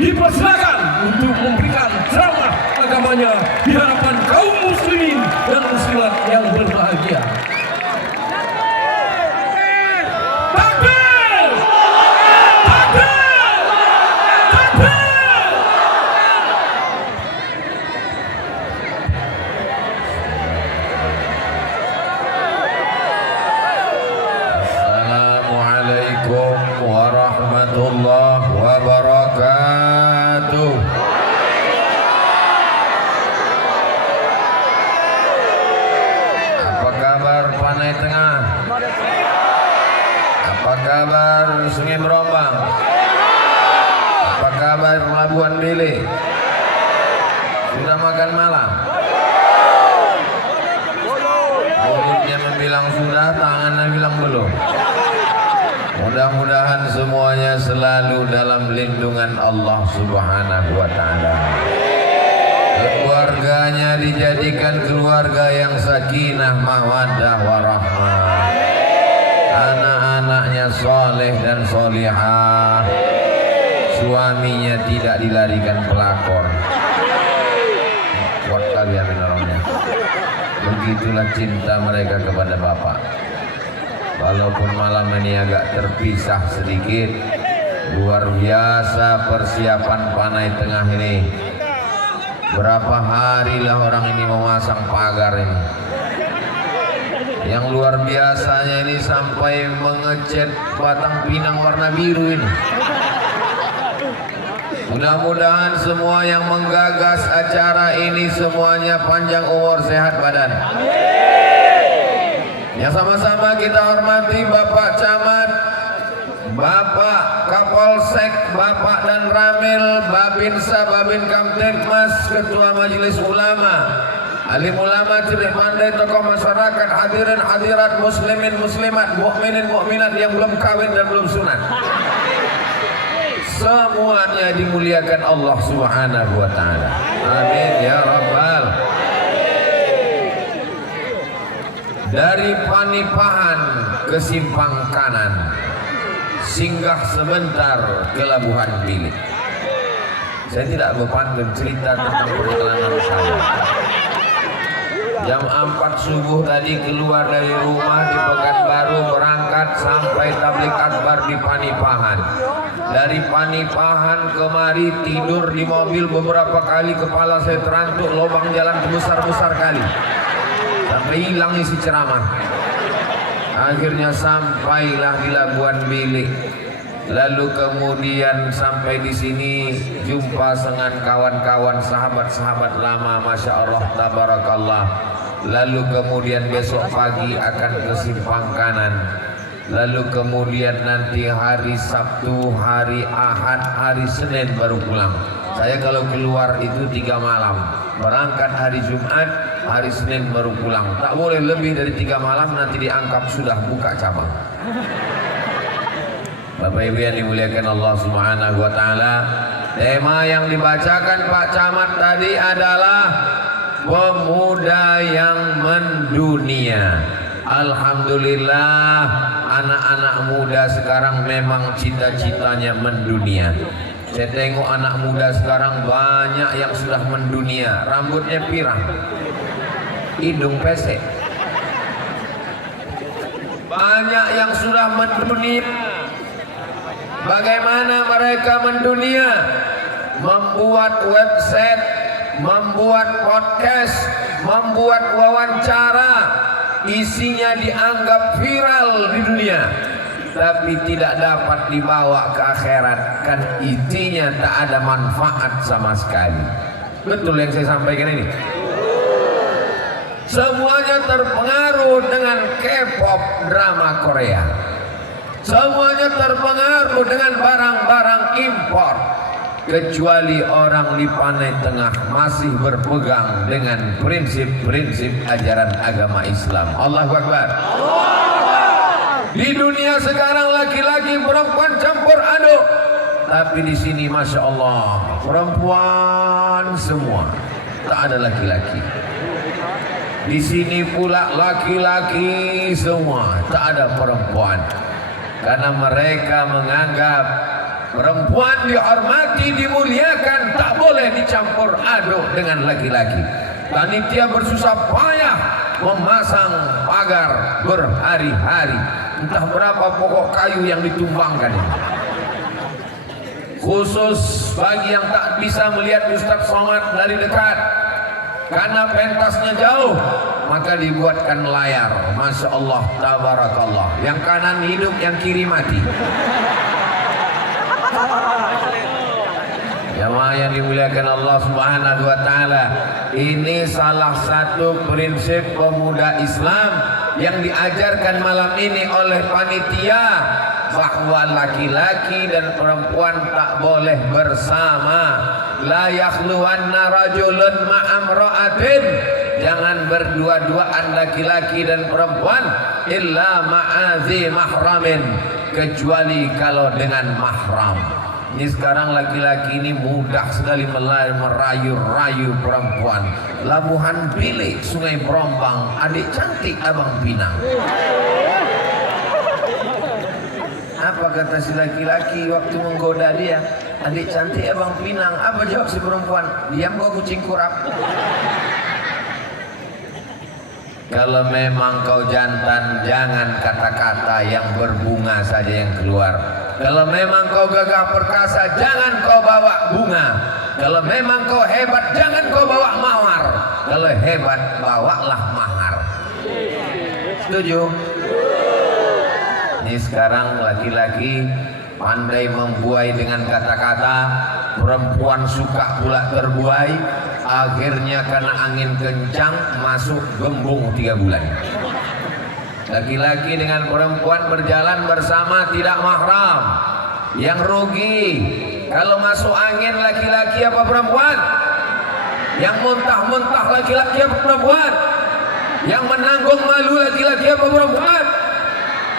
dipersilakan untuk memberikan ceramah agamanya di hadapan kaum muslimin dan muslimat yang berbahagia. Assalamualaikum warahmatullahi wabarakatuh. Apa kabar Panai Tengah? Apa kabar Sungai Berombang? Apa kabar Labuan Bilik? Sudah makan malam? Mulutnya membilang sudah, tangannya bilang belum. Mudah-mudahan semuanya selalu dalam lindungan Allah Subhanahu wa Ta'ala. Keluarganya dijadikan keluarga yang sakinah, mawaddah, warahmah. Anak-anaknya soleh dan solihah. Suaminya tidak dilarikan pelakor. Kuat kali amin orangnya. Begitulah cinta mereka kepada Bapak. Walaupun malam ini agak terpisah sedikit, luar biasa persiapan Panai Tengah ini. Berapa hari lah orang ini memasang pagar ini. Yang luar biasanya ini sampai mengecat batang pinang warna biru ini. Mudah-mudahan semua yang menggagas acara ini semuanya panjang umur, sehat badan. Yang sama-sama kita hormati Bapak Camat, Bapak Kapolsek, Bapak dan Ramil, Babinsa, Babin Kamtibmas, Ketua Majelis Ulama, alim ulama, cerdik pandai, tokoh masyarakat, hadirin hadirat, muslimin muslimat, mukminin mukminat yang belum kawin dan belum sunat. Semuanya dimuliakan Allah Subhanahu wa Ta'ala. Amin ya Rabbal. Dari Panipahan ke Simpang Kanan, singgah sebentar ke Labuhan Bilik. Saya tidak berpantun cerita tentang perjalanan saya. Jam 4 subuh tadi keluar dari rumah di Pekanbaru, berangkat sampai tablik akbar di Panipahan. Dari Panipahan kemari tidur di mobil beberapa kali, kepala saya terantuk, lubang jalan besar-besar kali. Sampai hilang isi ceramah. Akhirnya sampailah di Labuan Bilik. Lalu kemudian sampai di sini jumpa dengan kawan-kawan, sahabat-sahabat lama, masya Allah, tabarakallah. Lalu kemudian besok pagi akan ke Simpang Kanan. Lalu kemudian nanti hari Sabtu, hari Ahad, hari Senin baru pulang. Saya kalau keluar itu 3 malam. Berangkat hari Jumat, hari Senin baru pulang. Tak boleh lebih dari 3 malam, nanti dianggap sudah buka cabang. Bapak Ibu yang dimuliakan Allah Subhanahu wa Ta'ala, tema yang dibacakan Pak Camat tadi adalah pemuda yang mendunia. Alhamdulillah, anak-anak muda sekarang memang cita-citanya mendunia. Saya tengok anak muda sekarang banyak yang sudah mendunia. Rambutnya pirang, hidung pesek. Banyak yang sudah mendunia. Bagaimana mereka mendunia? Membuat website, membuat podcast, membuat wawancara, isinya dianggap viral di dunia, tapi tidak dapat dibawa ke akhirat. Kan intinya tak ada manfaat sama sekali. Betul yang saya sampaikan ini? Semuanya terpengaruh dengan K-pop drama Korea. Semuanya terpengaruh dengan barang-barang impor. Kecuali orang di Panai Tengah masih berpegang dengan prinsip-prinsip ajaran agama Islam. Allahu Akbar. Di dunia sekarang laki-laki perempuan campur aduk, tapi di sini masya Allah perempuan semua, tak ada laki-laki. Di sini pula laki-laki semua, tak ada perempuan. Karena mereka menganggap Perempuan dihormati, dimuliakan, tak boleh dicampur aduk dengan laki-laki. Panitia bersusah payah memasang pagar berhari-hari. Entah berapa pokok kayu yang ditumbangkan ini. Khusus bagi yang tak bisa melihat Ustaz Somad dari dekat karena pentasnya jauh, maka dibuatkan layar. Masya Allah, tabarakallah. Yang kanan hidup, yang kiri mati. Jamaah yang dimuliakan Allah Subhanahu wa taala, ini salah satu prinsip pemuda Islam yang diajarkan malam ini oleh panitia, bahwa laki-laki dan perempuan tak boleh bersama. La yakhluwanna rajulun ma'amra'atin, jangan berdua-duaan laki-laki dan perempuan illa ma'azi mahramin, kecuali kalau dengan mahram. Ini sekarang laki-laki ini mudah sekali merayu-rayu perempuan. Labuhan Bilik, Sungai Berombang, adik cantik Abang Pinang. Apa kata si laki-laki waktu menggoda dia? Adik cantik Abang Pinang. Apa jawab si perempuan? Diam kau kucing kurap. Kalau memang kau jantan, jangan kata-kata yang berbunga saja yang keluar. Kalau memang kau gagah perkasa, jangan kau bawa bunga. Kalau memang kau hebat, jangan kau bawa mawar. Kalau hebat, bawalah mahar. Setuju? Ini sekarang laki-laki pandai membuai dengan kata-kata, perempuan suka pula terbuai. Akhirnya karena angin kencang masuk gembung 3 bulan. Laki-laki dengan perempuan berjalan bersama tidak mahram. Yang rugi kalau masuk angin laki-laki apa perempuan? Yang muntah-muntah laki-laki apa perempuan? Yang menanggung malu laki-laki apa perempuan?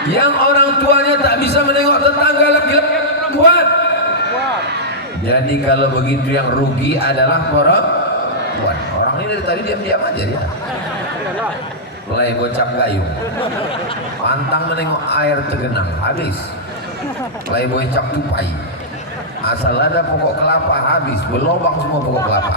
Yang orang tuanya tak bisa menengok tetangga laki-laki apa perempuan? Jadi kalau begitu yang rugi adalah perempuan. Orang ini dari tadi diam-diam aja dia. Mulai gocap gayung, pantang menengok air tergenang, habis. Mulai gocap tupai, asal ada pokok kelapa habis, berlobang semua pokok kelapa.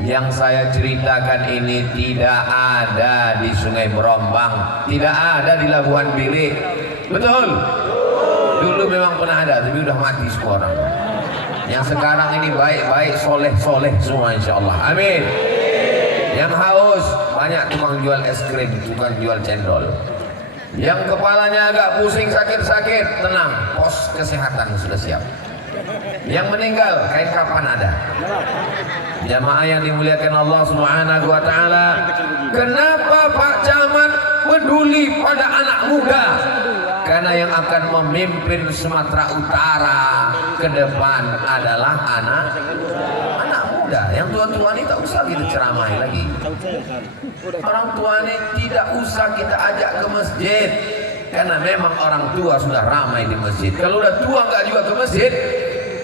Yang saya ceritakan ini tidak ada di Sungai Berombang, tidak ada di Labuhan Bilik. Betul? Dulu memang pernah ada, tapi udah mati semua orang. Yang sekarang ini baik-baik, soleh-soleh semua insya Allah. Amin. Yang haus, banyak tukang jual es krim, tukang jual cendol. Yang kepalanya agak pusing, sakit-sakit, tenang, pos kesehatan sudah siap. Yang meninggal, kain kapan ada. Jamaah yang dimuliakan Allah Subhanahu wa taala, kenapa Pak Camat peduli pada anak muda? Karena yang akan memimpin Sumatera Utara ke depan adalah anak muda. Yang tua-tua ini tak usah kita ceramai lagi. Orang tua ini tidak usah kita ajak ke masjid, karena memang orang tua sudah ramai di masjid. Kalau udah tua nggak juga ke masjid,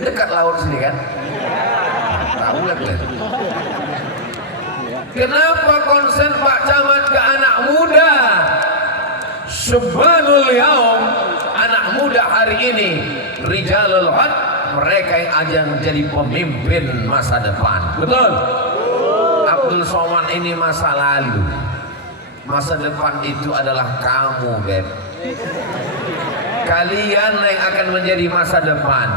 dekat laut sini kan? Tahu lagi. Kenapa konsen Pak Camat ke anak muda? Subhanul yaum, anak muda hari ini rijalul had, mereka yang akan menjadi pemimpin masa depan. Betul? Abdul Somad ini masa lalu. Masa depan itu adalah kamu, Beb. Kalian yang akan menjadi masa depan.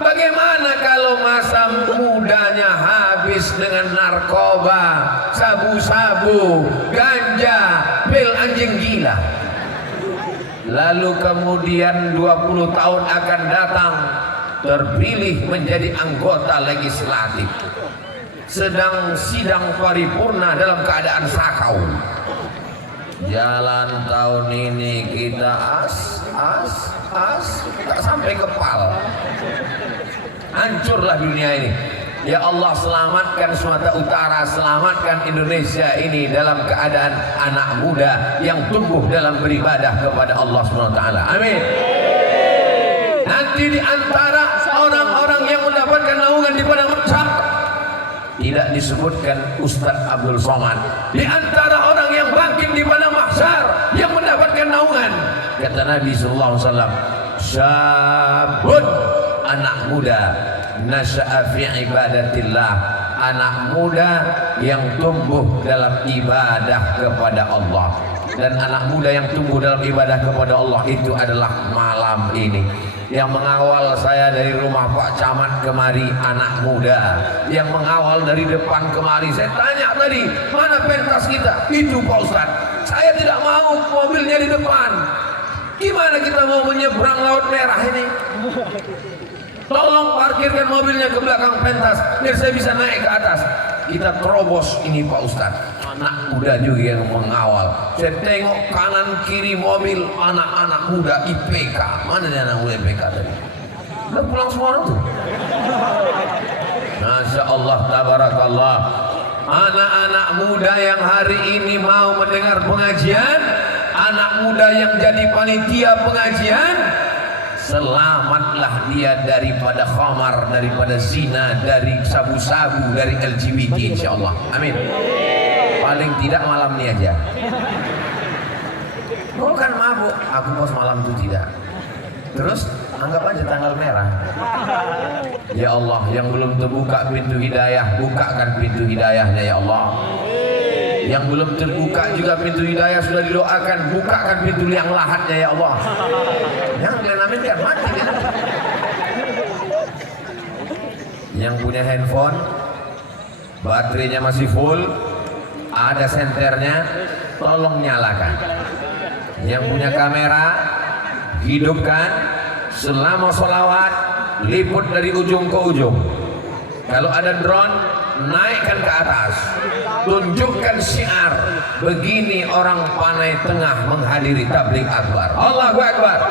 Bagaimana kalau masa mudanya habis dengan narkoba, sabu-sabu, ganja, pil anjing gila? Lalu kemudian 20 tahun akan datang, terpilih menjadi anggota legislatif, sedang sidang paripurna dalam keadaan sakau. Jalan tahun ini kita tak sampai kepal. Hancurlah dunia ini. Ya Allah, selamatkan Sumatera Utara, selamatkan Indonesia ini dalam keadaan anak muda yang tumbuh dalam beribadah kepada Allah SWT. Amin. Nanti di antara orang-orang yang mendapatkan naungan di padang mahsyar tidak disebutkan Ustadz Abdul Somad. Di antara orang yang bangkit di padang mahsyar yang mendapatkan naungan, kata Nabi SAW, syabun, anak muda, nasya'a fi ibadatillah, anak muda yang tumbuh dalam ibadah kepada Allah. Dan anak muda yang tumbuh dalam ibadah kepada Allah itu adalah malam ini. Yang mengawal saya dari rumah Pak Camat kemari anak muda, yang mengawal dari depan kemari. Saya tanya tadi, mana pentas kita? Itu Pak Ustaz. Saya tidak mau mobilnya di depan. Gimana kita mau menyeberang Laut Merah ini? Tolong parkirkan mobilnya ke belakang pentas biar saya bisa naik ke atas. Kita terobos ini Pak Ustaz. Anak muda juga yang mengawal. Saya tengok kanan kiri mobil anak-anak muda IPK. Mana nih anak muda IPK tadi? Udah pulang semua orang tuh. Masya Allah, tabarakallah. Anak-anak muda yang hari ini mau mendengar pengajian, anak muda yang jadi panitia pengajian, selamatlah dia daripada khamar, daripada zina, dari sabu-sabu, dari LGBT insyaallah. Amin. Paling tidak malam ini aja. Bukan mabuk, aku bos malam itu tidak. Terus anggap aja tanggal merah. Ya Allah, yang belum terbuka pintu hidayah, bukakan pintu hidayahnya ya Allah. Yang belum terbuka juga pintu hidayah sudah didoakan, bukakan pintu liang lahatnya ya Allah. Yang kalian aminkan mati dia. Yang punya handphone, baterainya masih full, ada senternya, tolong nyalakan. Yang punya kamera, hidupkan selama sholawat, liput dari ujung ke ujung. Kalau ada drone, naikkan ke atas, tunjukkan syiar. Begini orang Panai Tengah menghadiri tabligh akbar. Allahu Akbar.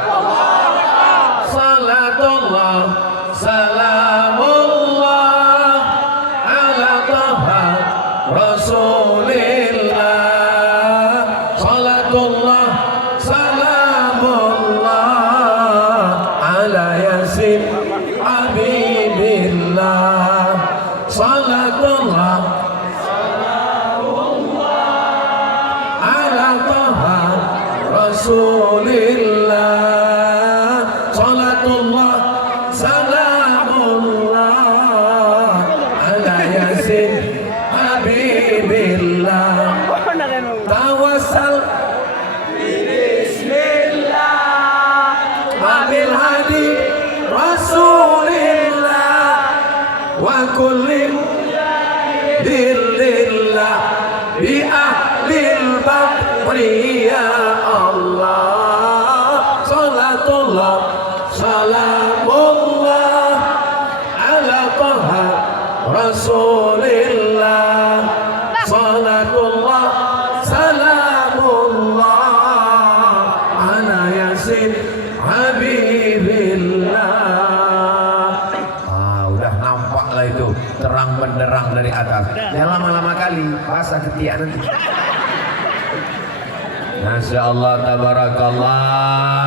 Salatullah, salamullah ala taha rasulillah. Salatullah, salamullah ala yasin habibillah. Salatullah, salamullah ala taha rasulillah. Salatullah, salamullah ala yasin habibillah. Tawassal bismillah wabil hadi rasulillah wa kulli lillah bi ahlil badri ya Allah. Salatullah, salamullah ala taha rasulillah. Salatullah, salamullah ala yasin habibillah. Udah nampak lah itu terang benderang dari atas. Jangan lama-lama kali basah ketiak nanti. Masya Allah, tabarakallah.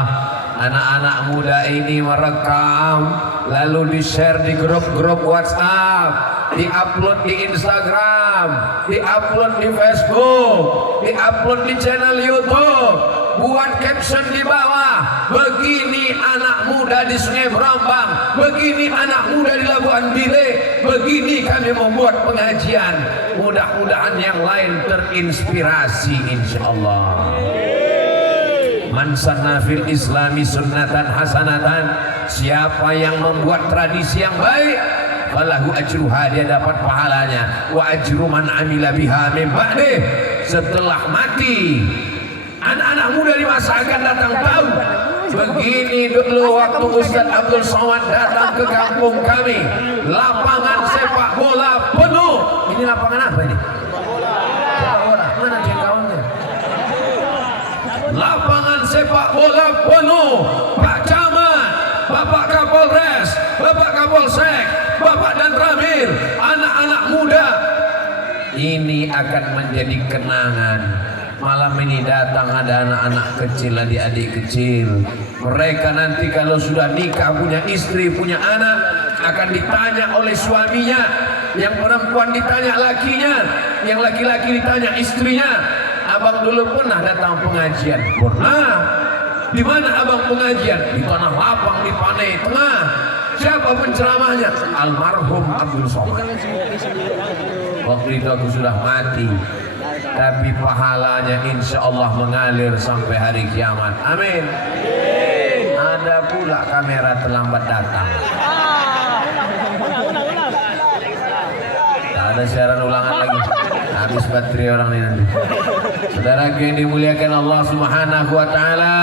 Anak-anak muda ini merekam, lalu di-share di grup-grup WhatsApp, di-upload di Instagram, di-upload di Facebook, di-upload di channel YouTube. Buat caption di bawah, begini anak muda di Sungai Brambang, begini anak muda di Labuan Bilik, begini kami membuat pengajian. Mudah-mudahan yang lain terinspirasi insyaallah. Man sanna fil islami sunnatan hasanatan, siapa yang membuat tradisi yang baik, falahu ajruha, dia dapat pahalanya, wa ajru man amila biha min ba'dih, setelah mati. Anak-anak muda di masa akan datang tahu. Begini dulu waktu Ustaz Abdul Somad datang ke kampung kami, lapangan sepak bola penuh. Ini lapangan apa ini? Sepak bola. Mana dia kawannya? Lapangan sepak bola penuh. Pak Camat, Bapak Kapolres, Bapak Kapolsek, Bapak dan Ramil, anak-anak muda. Ini akan menjadi kenangan. Malam ini datang ada anak-anak kecil, adik-adik kecil. Mereka nanti kalau sudah nikah, punya istri, punya anak, akan ditanya oleh suaminya. Yang perempuan ditanya lakinya, yang laki-laki ditanya istrinya. Abang dulu pernah datang pengajian? Pernah. Di mana abang pengajian? Di Tanah Lapang di Panai Tengah. Siapa penceramahnya? Almarhum Abdul Somad. Waktu itu aku sudah mati, tapi pahalanya insya Allah mengalir sampai hari kiamat. Amin. Ada pula kamera terlambat datang. Tak ada siaran ulangan lagi. Habis baterai orang ini nanti. Saudara yang dimuliakan Allah Subhanahu wa taala,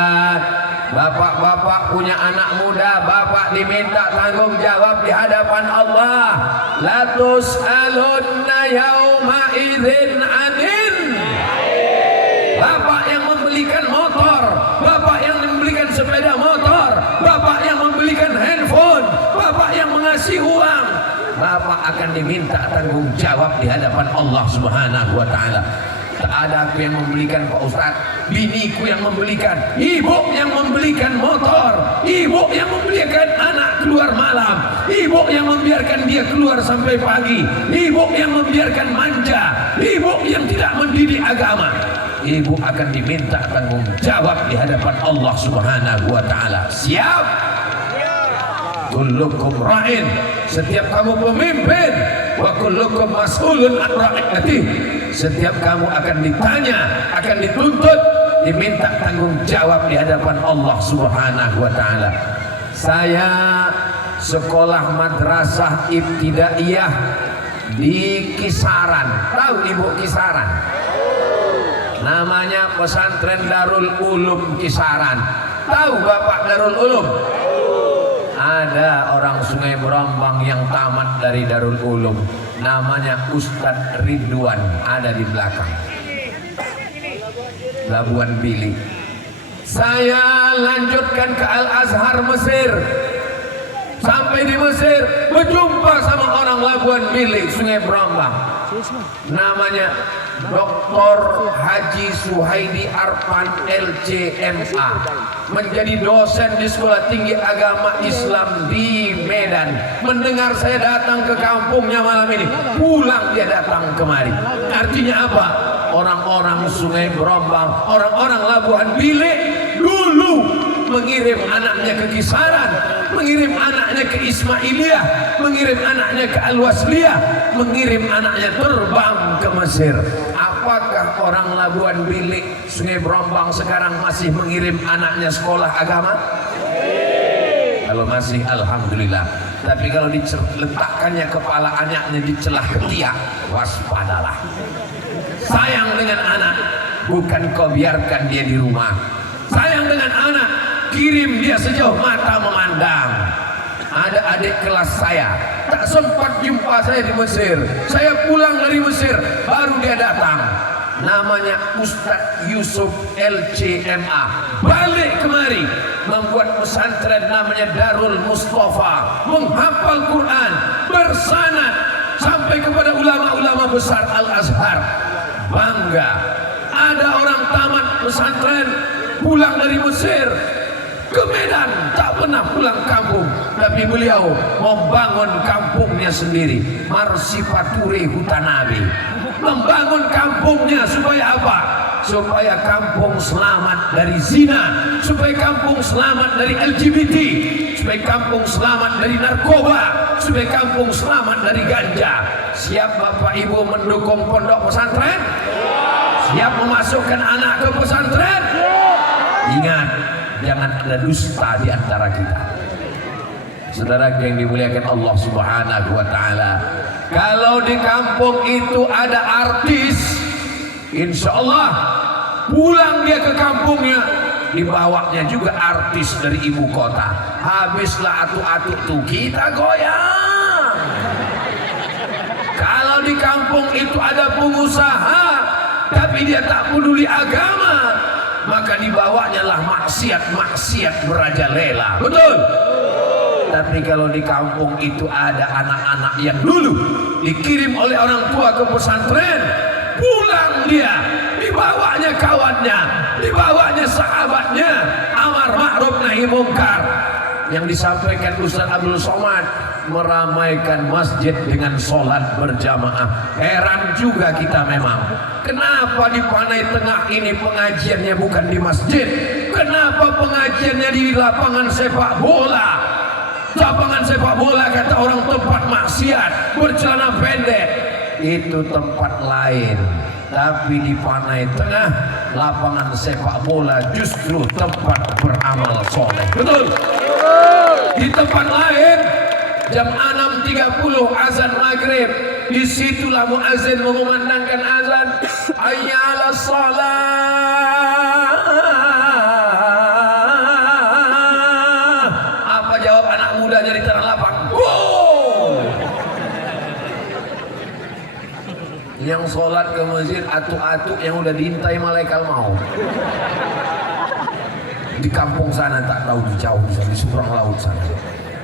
bapak-bapak punya anak muda, bapak diminta tanggung jawab di hadapan Allah. La tus'alunna yauma idzin 'anil. Bapak yang membelikan motor, bapak yang membelikan sepeda motor, bapak yang membelikan handphone, bapak yang mengasih uang, bapak akan diminta tanggung jawab di hadapan Allah Subhanahu wa taala. Tak ada aku yang membelikan Pak Ustaz, biniku yang membelikan, ibu yang membelikan motor, ibu yang membelikan anak keluar malam, ibu yang membiarkan dia keluar sampai pagi, ibu yang membiarkan manja, ibu yang tidak mendidik agama. Ibu akan diminta tanggung jawab di hadapan Allah Subhanahu wa taala. Siap? Kullukum ra'in, setiap kamu pemimpin, wa kullukum mas'ulun an ra'iyatihi. Setiap kamu akan ditanya, akan dituntut, diminta tanggung jawab di hadapan Allah Subhanahu wa taala. Saya sekolah madrasah ibtidaiyah di Kisaran. Tahu Ibu Kisaran? Namanya Pesantren Darul Ulum Kisaran. Tahu Bapak Darul Ulum? Ada orang Sungai Berombang yang tamat dari Darul Ulum, namanya Ustadz Ridwan, ada di belakang Labuan Bili. Saya lanjutkan ke Al-Azhar Mesir. Sampai di Mesir berjumpa sama orang Labuan Bili, Sungai Berombang, namanya Dr. Haji Suhaidi Arfan LCMA, menjadi dosen di Sekolah Tinggi Agama Islam di Medan. Mendengar saya datang ke kampungnya malam ini, pulang dia datang kemari. Artinya apa? Orang-orang Sungai Berombang, orang-orang Labuan Bilik dulu mengirim anaknya ke Kisaran, mengirim anaknya ke Ismailiyah, mengirim anaknya ke Al-Wasliyah, mengirim anaknya terbang ke Mesir. Apakah orang Labuan Bilik, Sungai Berombang sekarang masih mengirim anaknya sekolah agama? Kalau masih, alhamdulillah. Tapi kalau diletakkannya kepala anaknya di celah ketiak, waspadalah. Sayang dengan anak, bukan kau biarkan dia di rumah. Sayang dengan anak, kirim dia sejauh mata memandang. Ada adik kelas saya, tak sempat jumpa saya di Mesir. Saya pulang dari Mesir, baru dia datang. Namanya Ustadz Yusuf LCMA. Balik kemari, membuat pesantren namanya Darul Mustafa, menghafal Quran, bersanad sampai kepada ulama-ulama besar Al-Azhar. Bangga, ada orang tamat pesantren, pulang dari Mesir ke Medan, tak pernah pulang kampung, tapi beliau membangun kampungnya sendiri, Marsipature Hutanabe. Membangun kampungnya supaya apa? Supaya kampung selamat dari zina, supaya kampung selamat dari LGBT, supaya kampung selamat dari narkoba, supaya kampung selamat dari ganja. Siap Bapak Ibu mendukung pondok pesantren? Siap memasukkan anak ke pesantren? Ingat, jangan ada dusta di antara kita. Saudara yang dimuliakan Allah Subhanahu wa taala, kalau di kampung itu ada artis, insya Allah pulang dia ke kampungnya, dibawanya juga artis dari ibu kota. Habislah atu-atu tuh kita goyang. Kalau di kampung itu ada pengusaha, tapi dia tak peduli agama, maka dibawanya lah maksiat-maksiat merajalela. Betul? Tapi kalau di kampung itu ada anak-anak yang dulu dikirim oleh orang tua ke pesantren, pulang dia, dibawanya kawannya, dibawanya sahabatnya, amar ma'ruf nahi mungkar. Yang disampaikan Ustaz Abdul Somad, meramaikan masjid dengan sholat berjamaah. Heran juga kita memang, kenapa di Panai Tengah ini pengajiannya bukan di masjid? Kenapa pengajiannya di lapangan sepak bola? Lapangan sepak bola kata orang tempat maksiat, bercelana pendek. Itu tempat lain. Tapi di Panai Tengah, lapangan sepak bola justru tempat beramal soleh. Betul? Di tempat lain, jam 6.30 azan maghrib, disitulah muazin mengumandangkan azan, hayya 'alas shalah. Apa jawab anak mudanya di tanah lapang? Gol. Yang sholat ke masjid atuk-atuk yang udah diintai malaikat maut. Di kampung sana tak tahu, di jauh di seberang laut sana.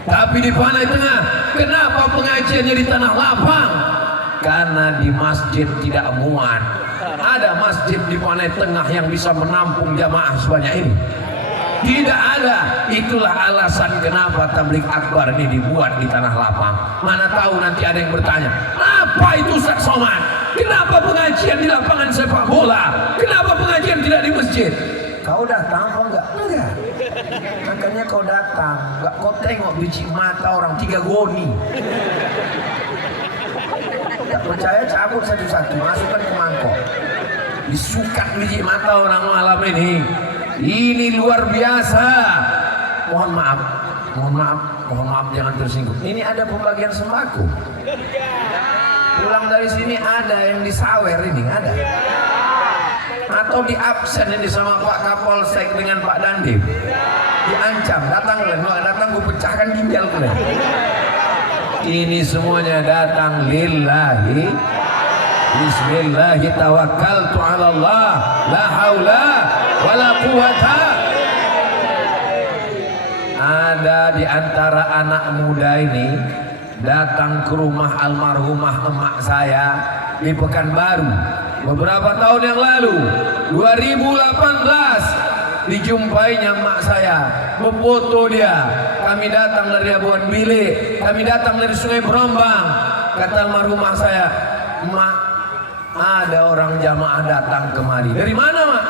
Tapi di Panai Tengah, kenapa pengajiannya di tanah lapang? Karena di masjid tidak muat. Ada masjid di Panai Tengah yang bisa menampung jamaah sebanyak ini? Tidak ada. Itulah alasan kenapa tabligh akbar ini dibuat di tanah lapang. Mana tahu nanti ada yang bertanya, apa itu Ustaz Somad? Kenapa pengajian di lapangan sepak bola? Kenapa pengajian tidak di masjid? Kau datang apa enggak? Enggak. Makanya kau datang, enggak kau tengok biji mata orang 3 goni. Tidak percaya cabut satu-satu, masukkan ke mangkok. Disukat biji mata orang malam ini. Ini luar biasa. Mohon maaf, jangan tersinggung. Ini ada pembagian sembako. Pulang dari sini ada yang disawer ini, ada. Atau di absen ini sama Pak Kapolsek dengan Pak Dandim. Diancam, datang kalian, kalau datang gue pecahkan ginjal kalian. Ini semuanya datang lillahi. Bismillahi tawakkaltu ala Allah, la haula wala quwata. Ada di antara anak muda ini datang ke rumah almarhumah emak saya di Pekanbaru beberapa tahun yang lalu, 2018. Dijumpainya emak saya, memfoto dia. Kami datang dari Labuan Bilik, kami datang dari Sungai Berombang. Kata almarhumah saya, emak, ada orang jamaah datang kemari. Dari mana, mak?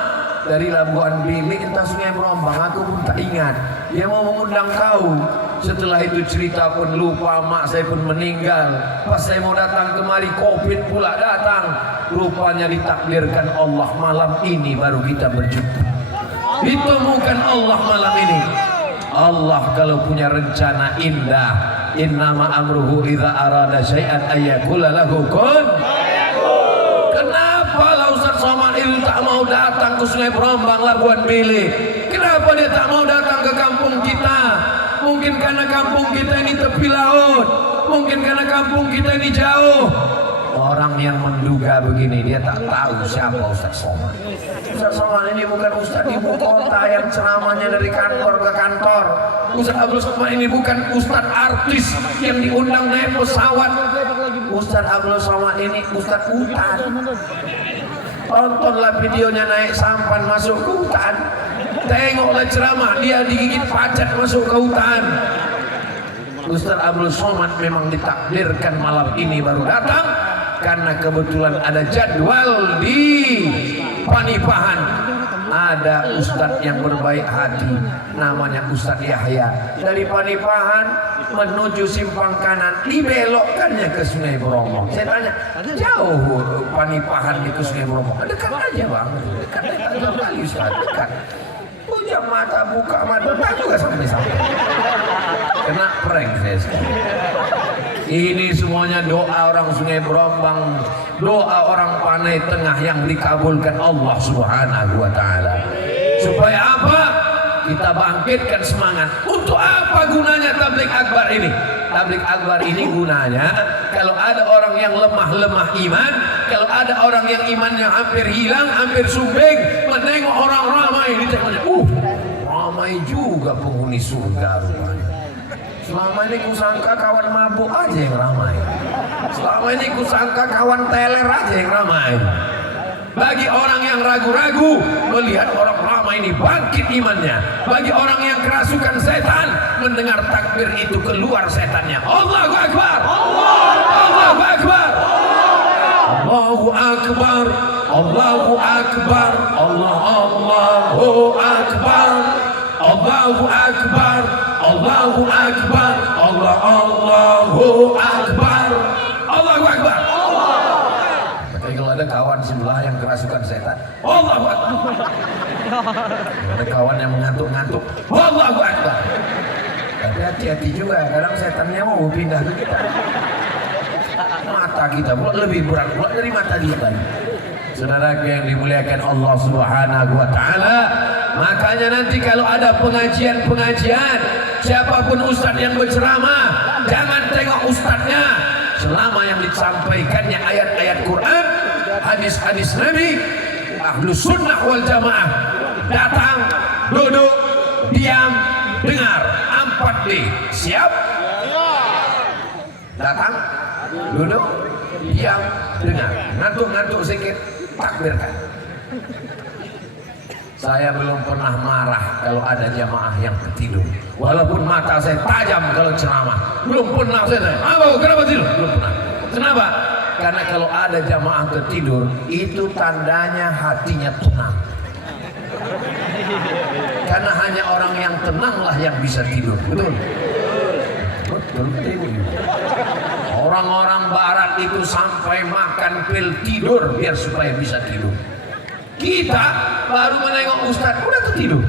Dari Labuan Bilik entah Sungai Berombang, aku pun tak ingat. Dia mau mengundang kau. Setelah itu cerita pun lupa, mak saya pun meninggal. Pas saya mau datang kemari, Covid pula datang. Rupanya ditakdirkan Allah malam ini baru kita berjumpa. Ditemukan Allah malam ini. Allah kalau punya rencana indah, innama amruhu idza arada syai'an ayyakula lahu kun. Kenapa Ustaz Somad itu tak mau datang ke Sungai Berombang, Labuan Bilik? Kenapa dia tak mau datang ke kampung kita? Mungkin karena kampung kita ini tepi laut, mungkin karena kampung kita ini jauh. Orang yang menduga begini, dia tak tahu siapa Ustaz Somad. Ustaz Somad ini bukan Ustaz ibu kota yang ceramahnya dari kantor ke kantor. Ustaz Abdul Somad ini bukan Ustaz artis yang diundang naik pesawat. Ustaz Abdul Somad ini Ustaz hutan. Tontonlah videonya naik sampan masuk ke hutan. Tengoklah ceramah, dia digigit pacat masuk ke hutan. Ustaz Abdul Somad memang ditakdirkan malam ini baru datang karena kebetulan ada jadwal di Panipahan. Ada ustadz yang berbaik hati, namanya Ustadz Yahya. Dari Panipahan menuju simpang kanan, dibelokkannya ke Sungai Berombong. Saya tanya, jauh Panipahan ke Sungai Berombong? Dekat aja bang, dekat jauh kali Ustadz, dekat. Punya mata, buka mata, tak juga sampai-sampai. Kena prank saya sekarang. Ini semuanya doa orang Sungai Berombang, doa orang Panai Tengah yang dikabulkan Allah Subhanahu wa Ta'ala. Supaya apa? Kita bangkitkan semangat. Untuk apa gunanya tabligh akbar ini? Tabligh akbar ini gunanya kalau ada orang yang lemah-lemah iman, kalau ada orang yang imannya hampir hilang, hampir sumbing, menengok orang ramai, ditengoknya, ramai juga penghuni surga rupanya. Selama ini kusangka kawan mabuk aja yang ramai. Selama ini kusangka kawan teler aja yang ramai. Bagi orang yang ragu-ragu melihat orang ramai ini bangkit imannya. Bagi orang yang kerasukan setan mendengar takbir itu keluar setannya. Allahu Akbar. Allahu Akbar. Allahu Akbar. Allahu Akbar, Allahu Akbar, Allahu Akbar, Allahu Akbar, Allahu Akbar, Allahu Akbar. Tapi kalau ada kawan sebelah yang kerasukan setan, Allahu Akbar. Ada kawan yang mengantuk-ngantuk, Allahu Akbar. Tapi hati-hati juga, kadang setannya mau pindah ke kita. Mata kita pula lebih berat pula dari mata dia tadi. Saudara yang dimuliakan Allah Subhanahu wa taala, makanya nanti kalau ada pengajian-pengajian, siapapun ustaz yang berceramah, jangan tengok ustaznya, selama yang disampaikannya ayat-ayat Quran, hadis-hadis Nabi, Ahlus Sunnah wal Jamaah. Datang, duduk, diam, dengar. 4D. Siap? Datang, duduk, diam, dengar. Ngantuk-ngantuk sedikit, takbirkan. Saya belum pernah marah kalau ada jamaah yang ketidur. Walaupun mata saya tajam kalau ceramah. Belum pernah saya. Kenapa tidur? Belum pernah. Kenapa? Karena kalau ada jamaah ketidur, itu tandanya hatinya tenang. Karena hanya orang yang tenanglah yang bisa tidur. Betul? Betul. Orang-orang barat itu sampai makan pil tidur biar supaya bisa tidur. Kita baru menengok ustaz udah tertidur.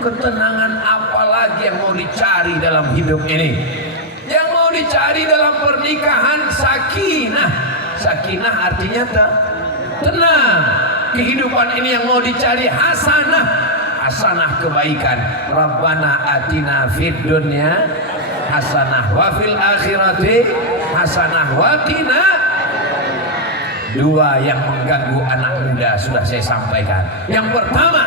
Ketenangan apa lagi yang mau dicari dalam hidup ini? Yang mau dicari dalam pernikahan sakinah. Sakinah artinya tenang. Kehidupan ini yang mau dicari hasanah. Hasanah kebaikan. Rabbana atina fid dunya hasanah wa fil akhirati hasanah wa qina. Dua yang mengganggu anak muda sudah saya sampaikan. Yang pertama,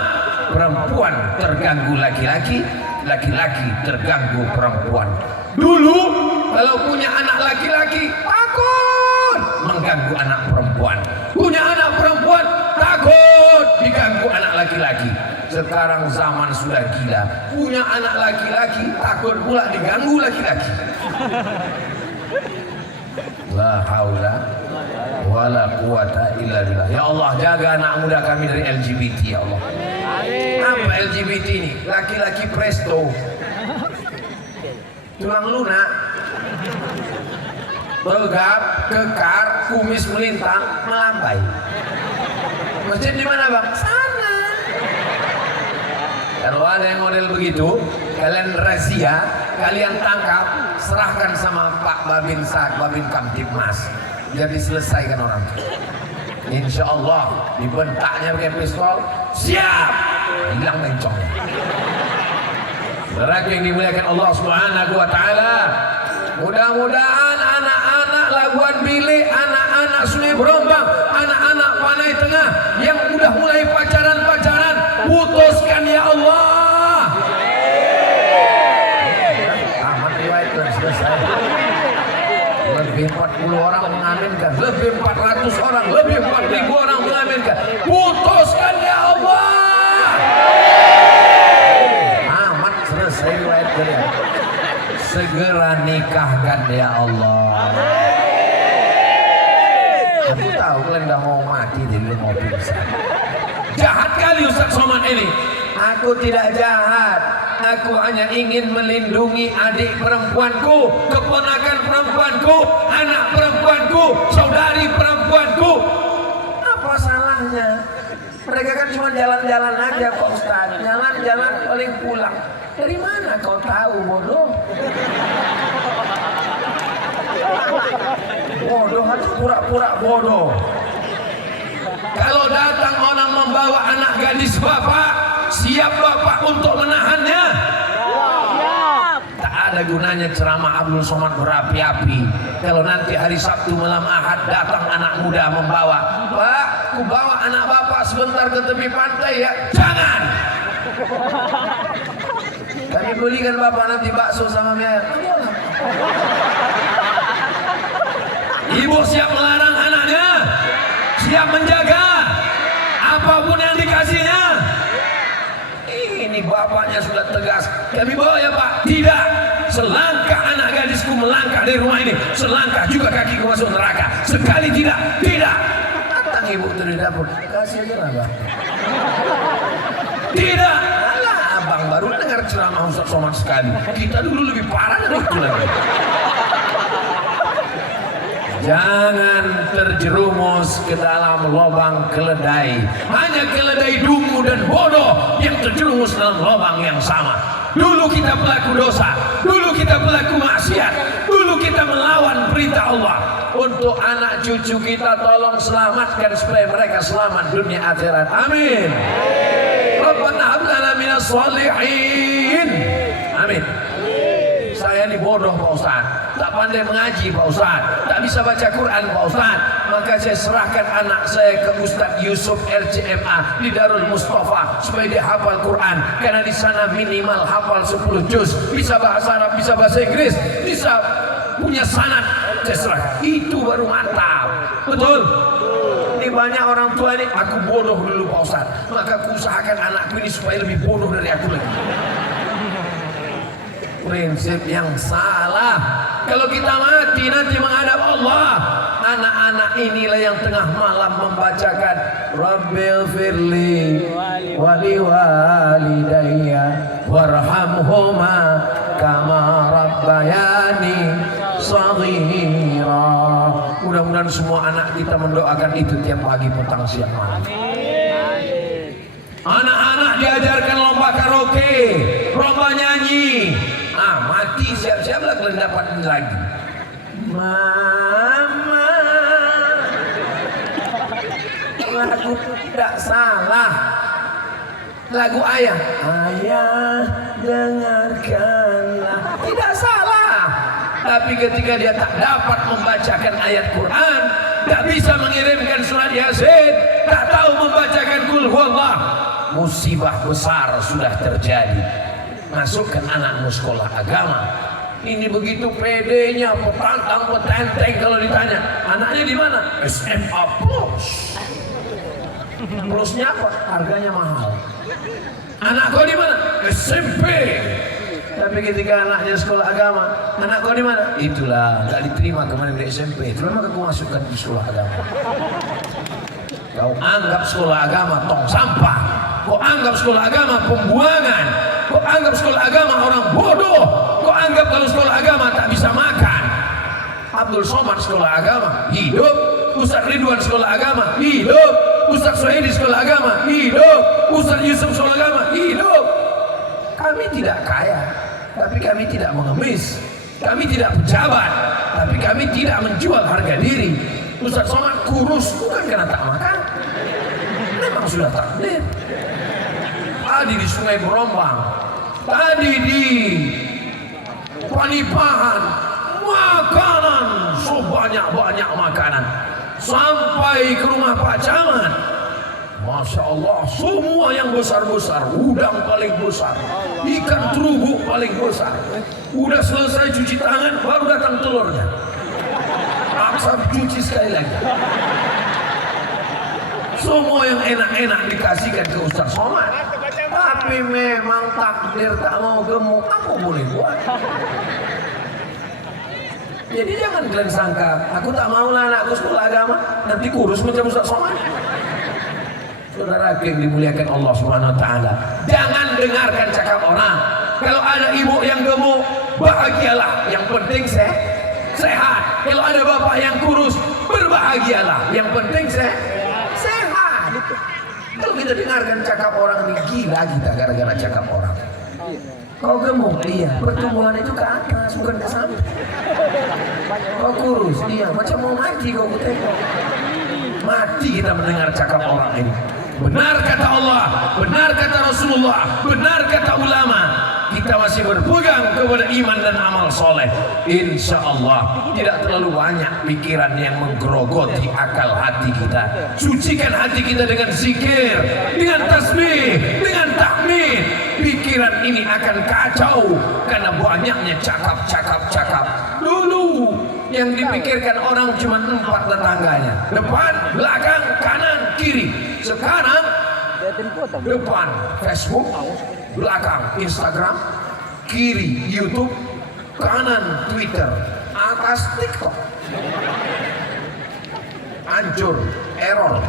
perempuan terganggu laki-laki, laki-laki terganggu perempuan. Dulu kalau punya anak laki-laki takut mengganggu anak perempuan. Punya anak perempuan takut diganggu anak laki-laki. Sekarang zaman sudah gila. Punya anak laki-laki takut pula diganggu laki-laki. La haula wala quwata illa billah. Ya Allah, jaga anak muda kami dari LGBT ya Allah. Apa LGBT ini? Laki-laki presto, tulang lunak, begap, kekar, kumis melintang, melambai. Masjid di mana bang? Sana. Kalau ada yang model begitu, kalian razia, kalian tangkap, serahkan sama Pak Babin Kamtibmas. Jadi selesaikan orang. Insya Allah dibentaknya pakai pistol, siap, hilang bencongnya. Saudara yang dimuliakan Allah Subhanahu wa taala, mudah-mudahan anak-anak Labuan Bilik, anak-anak Sungai Berombang, anak-anak Panai Tengah yang udah mulai pacaran-pacaran, putuskan ya Allah. Amat riwayat dan selesai. Lebih 40 orang mengaminkan, lebih 400 orang, lebih 4.000 orang mengaminkan. Putuskan ya Allah. Amat selesai riwayat kalian. Segera nikahkan ya Allah. Aku tahu kalian udah mau mati jadi mau pingsan. Jahat kali Ustaz Somad ini. Aku tidak jahat. Aku hanya ingin melindungi adik perempuanku, keponakan perempuanku, anak perempuanku, saudari perempuanku. Apa salahnya? Mereka kan cuma jalan-jalan aja Pak Ustaz. Jalan-jalan paling pulang. Dari mana kau tahu bodoh? Bodoh harus pura-pura bodoh. Kalau datang orang membawa anak gadis bapak, siap bapak untuk menahannya? Tak ada gunanya ceramah Abdul Somad berapi-api. Kalau nanti hari Sabtu malam Ahad datang anak muda membawa, Pak, aku bawa anak bapak sebentar ke tepi pantai ya. Jangan. Kami belikan bapak nanti bakso sama mie ayam. Ibu siap melarang anaknya, siap menjaga apapun yang dikasihnya. Ini bapaknya sudah tegas. Kami bawa ya Pak. Tidak. Selangkah anak gadisku melangkah dari rumah ini, selangkah juga kakiku masuk neraka. Sekali tidak. Tidak. Datang datang ibu tuh di dapur, kasih aja lah bang. Tidak. Alah, abang baru dengar ceramah Ustaz Somad sekali. Kita dulu lebih parah dari itu lagi. Jangan terjerumus ke dalam lubang keledai. Hanya keledai dungu dan bodoh yang terjerumus dalam lubang yang sama. Dulu kita pelaku dosa, dulu kita pelaku maksiat, dulu kita melawan perintah Allah. Untuk anak cucu kita tolong selamatkan supaya mereka selamat dunia akhirat. Amin. Rabbana hab lana minas shalihin. Amin. Saya ini bodoh Pak Ustaz, tak pandai mengaji Pak Ustaz, tak bisa baca Quran Pak Ustaz. Maka saya serahkan anak saya ke Ustaz Yusuf RCMA di Darul Mustafa supaya dia hafal Quran. Karena di sana minimal hafal 10 juz, bisa bahasa Arab, bisa bahasa Inggris, bisa punya sanad. Saya serahkan. Itu baru mantap. Betul? Ini banyak orang tua ini, aku bodoh dulu Pak Ustaz, maka aku usahakan anakku ini supaya lebih bodoh dari aku lagi. Prinsip yang salah. Kalau kita mati nanti menghadap Allah, anak-anak inilah yang tengah malam membacakan Rabbil firli wali walidayya warhamhuma kama rabbayani shaghira. Mudah-mudahan semua anak kita mendoakan itu tiap pagi, petang, siang, malam. Anak-anak diajarkan lomba karaoke, lomba nyanyi. Mati siap-siaplah kalian dapat lagi. Mama, lagu tidak salah. Lagu ayah, ayah dengarkanlah, tidak salah. Tapi ketika dia tak dapat membacakan ayat Quran, tak bisa mengirimkan surat Yasin, tak tahu membacakan Qul Huwallah, musibah besar sudah terjadi. Masukkan anakmu sekolah agama. Ini begitu pedenya, petantang petenteng kalau ditanya, anaknya di mana? SMA Plus. Plusnya apa? Harganya mahal. Anak kau di mana? SMP. Tapi ketika anaknya sekolah agama, anak kau di mana? Itulah, nggak diterima kemarin di SMP. Itulah maka kau masukkan di sekolah agama. Kau anggap sekolah agama tong sampah. Kau anggap sekolah agama pembuangan. Kau anggap sekolah agama orang bodoh. Kau anggap kalau sekolah agama tak bisa makan. Abdul Somad sekolah agama hidup. Ustaz Ridwan sekolah agama hidup. Ustaz Sohedi sekolah agama hidup. Ustaz Yusuf sekolah agama hidup. Kami tidak kaya, tapi kami tidak mengemis. Kami tidak pejabat, tapi kami tidak menjual harga diri. Ustaz Somad kurus bukan karena tak makan, memang sudah takdir. Tadi di Sungai Berombang, tadi di Panipahan, makanan sebanyak-banyak makanan, sampai ke rumah Pak Camat. Masya Allah, semua yang besar-besar, udang paling besar, ikan terubuk paling besar. Udah selesai cuci tangan, baru datang telurnya. Paksa cuci sekali lagi. Semua yang enak-enak dikasihkan ke Ustaz Somad. Tapi memang takdir tak mau gemuk, aku boleh buat. Jadi jangan kalian sangka, aku tak mau lah anakku sekolah agama, nanti kurus macam Ustaz Somad. Saudara yang dimuliakan Allah Subhanahu wa taala, jangan dengarkan cakap orang. Kalau ada ibu yang gemuk, bahagialah, yang penting sehat. Kalau ada bapak yang kurus, berbahagialah, yang penting sehat. Kalau kita dengarkan cakap orang ini, gila kita gara-gara cakap orang. Kau gemuk, iya, pertumbuhan itu ke atas, bukan ke samping. Kau kurus, iya, macam mau mati kau tengok. Mati kita mendengar cakap orang ini. Benar kata Allah, benar kata Rasulullah, benar kata ulama. Kita masih berpegang kepada iman dan amal soleh. Insya Allah tidak terlalu banyak pikiran yang menggerogoti akal hati kita. Sucikan hati kita dengan zikir, dengan tasbih, dengan tahmid. Pikiran ini akan kacau karena banyaknya cakap. Dulu yang dipikirkan orang cuma 4 tetangganya, depan, belakang, kanan, kiri. Sekarang depan Facebook, belakang Instagram, kiri YouTube, kanan Twitter, atas TikTok. Hancur, error.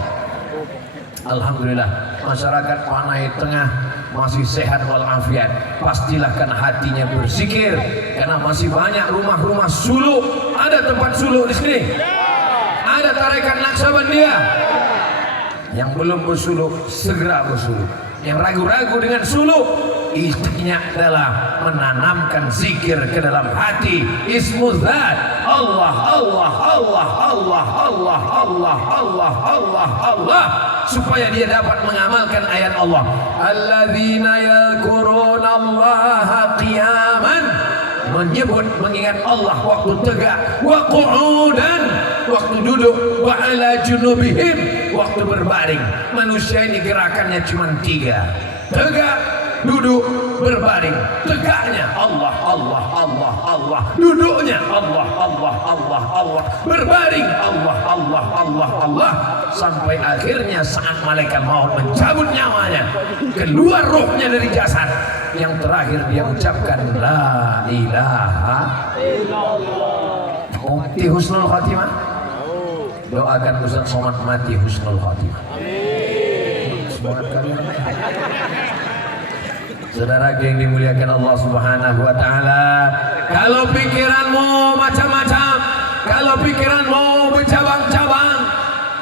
Alhamdulillah masyarakat Panai Tengah masih sehat walafiat. Pastilah karena hatinya berzikir, karena masih banyak rumah-rumah suluk. Ada tempat suluk di sini, ada tarekat Naksabandia. Yang belum bersuluk segera bersuluk. Yang ragu-ragu dengan suluk, istrinya adalah menanamkan zikir ke dalam hati. Ismudzat Allah Allah Allah Allah Allah Allah Allah Allah Allah, supaya dia dapat mengamalkan ayat Allah. Alladzina yadhkuruna Allaha qiyaman, menyebut mengingat Allah waktu tegak, wa qu'udan waktu duduk, wa ala junubihim waktu berbaring. Manusia ini gerakannya cuma 3: tegak, duduk, berbaring. Tegaknya Allah Allah Allah Allah, duduknya Allah Allah Allah Allah, berbaring Allah Allah Allah Allah, sampai akhirnya saat malaikat maut mencabut nyawanya, keluar rohnya dari jasad, yang terakhir dia ucapkan la ilaha illallah. Mati husnul khatimah. Doakan Ustaz Somad mati husnul khatimah. Semangat kalian. Saudara yang dimuliakan Allah Subhanahu wa taala, kalau pikiranmu macam-macam, kalau pikiranmu bercabang-cabang,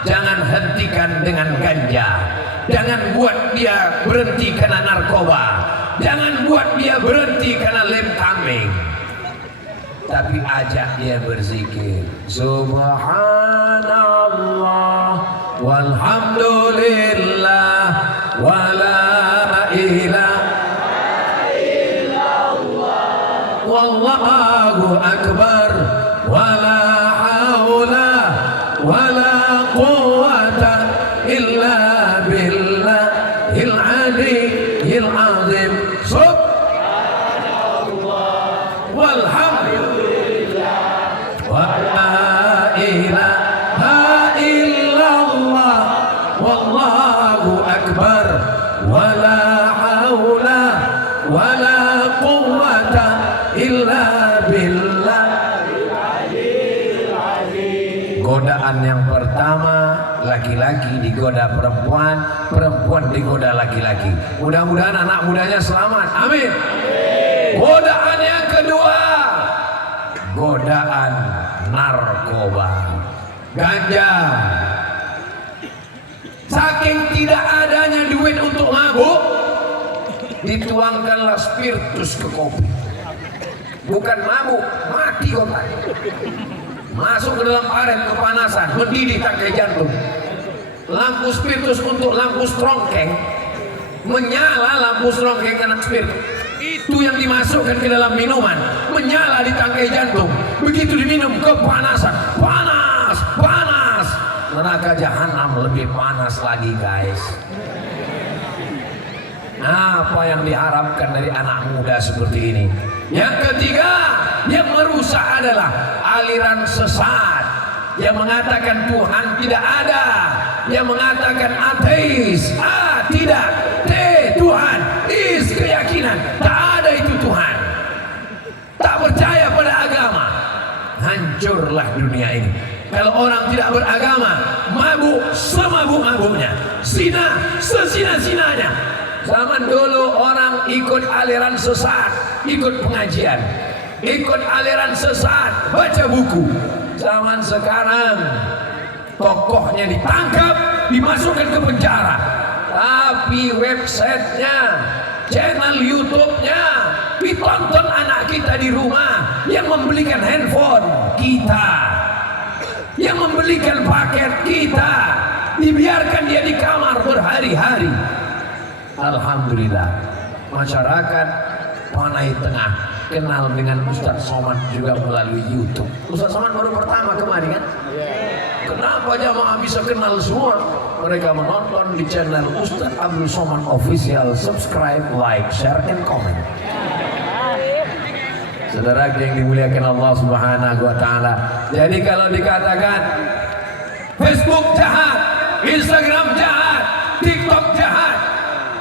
jangan hentikan dengan ganja. Jangan buat dia berhenti karena narkoba. Jangan buat dia berhenti karena lem kambing. Tapi ajak dia berzikir. Subhanallah walhamdulillah wala ilaha wallahu akbar wala haula wala quwwata illa billahil aliyyil azim. Subhanallah walhamdulillah wala ilaha illallah wallahu akbar wala haula wala quwwata illa billah. Godaan yang pertama, laki-laki digoda perempuan, perempuan digoda laki-laki. Mudah-mudahan anak mudanya selamat, amin. Godaan yang kedua, godaan narkoba, ganja. Saking tidak adanya duit untuk mabuk, dituangkanlah spiritus ke kopi. Bukan mabuk, mati otak. Masuk ke dalam aren kepanasan, mendidih tangkai jantung. Lampu spiritus untuk lampu strongkeng, menyala lampu strongkeng karena spiritus. Itu yang dimasukkan ke dalam minuman, menyala di tangkai jantung. Begitu diminum, kepanasan, panas, panas. Neraka jahanam lebih panas lagi, guys. Apa yang diharapkan dari anak muda seperti ini? Yang ketiga, yang merusak adalah aliran sesat yang mengatakan Tuhan tidak ada, yang mengatakan ateis, tidak, Tuhan, is keyakinan, tak ada itu Tuhan, tak percaya pada agama. Hancurlah dunia ini. Kalau orang tidak beragama, mabuk semabuk-mabuknya, zina sezina-zinanya. Zaman dulu orang ikut aliran sesat, ikut pengajian, ikut aliran sesat, baca buku. Zaman sekarang tokohnya ditangkap, dimasukkan ke penjara, tapi websitenya, channel YouTube-nya ditonton anak kita di rumah, yang membelikan handphone kita, yang membelikan paket kita, dibiarkan dia di kamar berhari-hari. Alhamdulillah, masyarakat Panai Tengah kenal dengan Ustaz Somad juga melalui YouTube. Ustaz Somad baru pertama kemarin kan? Kenapa jamaah bisa kenal semua? Mereka menonton di channel Ustaz Abdul Somad Official. Subscribe, like, share, and comment. Saudara yang dimuliakan Allah Subhanahu wa taala. Jadi kalau dikatakan Facebook jahat, Instagram jahat, TikTok jahat,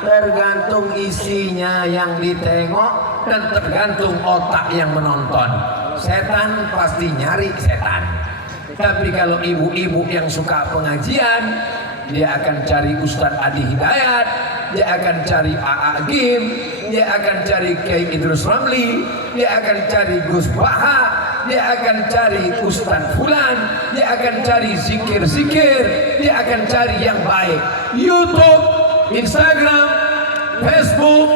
tergantung isinya yang ditengok dan tergantung otak yang menonton. Setan pasti nyari setan. Tapi kalau ibu-ibu yang suka pengajian, dia akan cari Ustadz Adi Hidayat, dia akan cari AA Gim, dia akan cari Kiai Idrus Ramli, dia akan cari Gus Baha, dia akan cari Ustadz Fulan, dia akan cari zikir-zikir, dia akan cari yang baik. YouTube, Instagram, Facebook,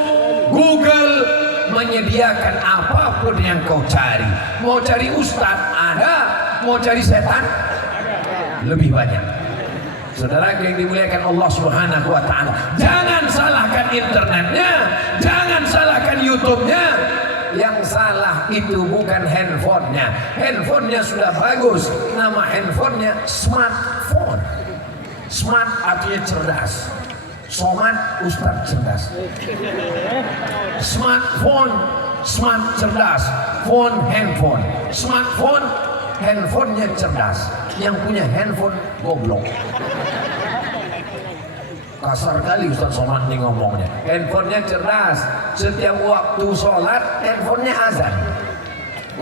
Google menyediakan apapun yang kau cari. Mau cari Ustadz ada, mau cari setan lebih banyak. Saudara yang dimuliakan Allah Subhanahu wa taala, jangan salahkan internetnya, jangan salahkan YouTube-nya. Yang salah itu bukan handphonenya. Handphonenya sudah bagus, nama handphonenya smartphone. Smart artinya cerdas, somat Ustadz cerdas. Smartphone, smart cerdas, phone handphone. Smartphone, handphonenya cerdas. Yang punya handphone goblok. Kasar kali Ustaz Somad nih ngomongnya. Handphonenya cerdas. Setiap waktu sholat handphonenya azan.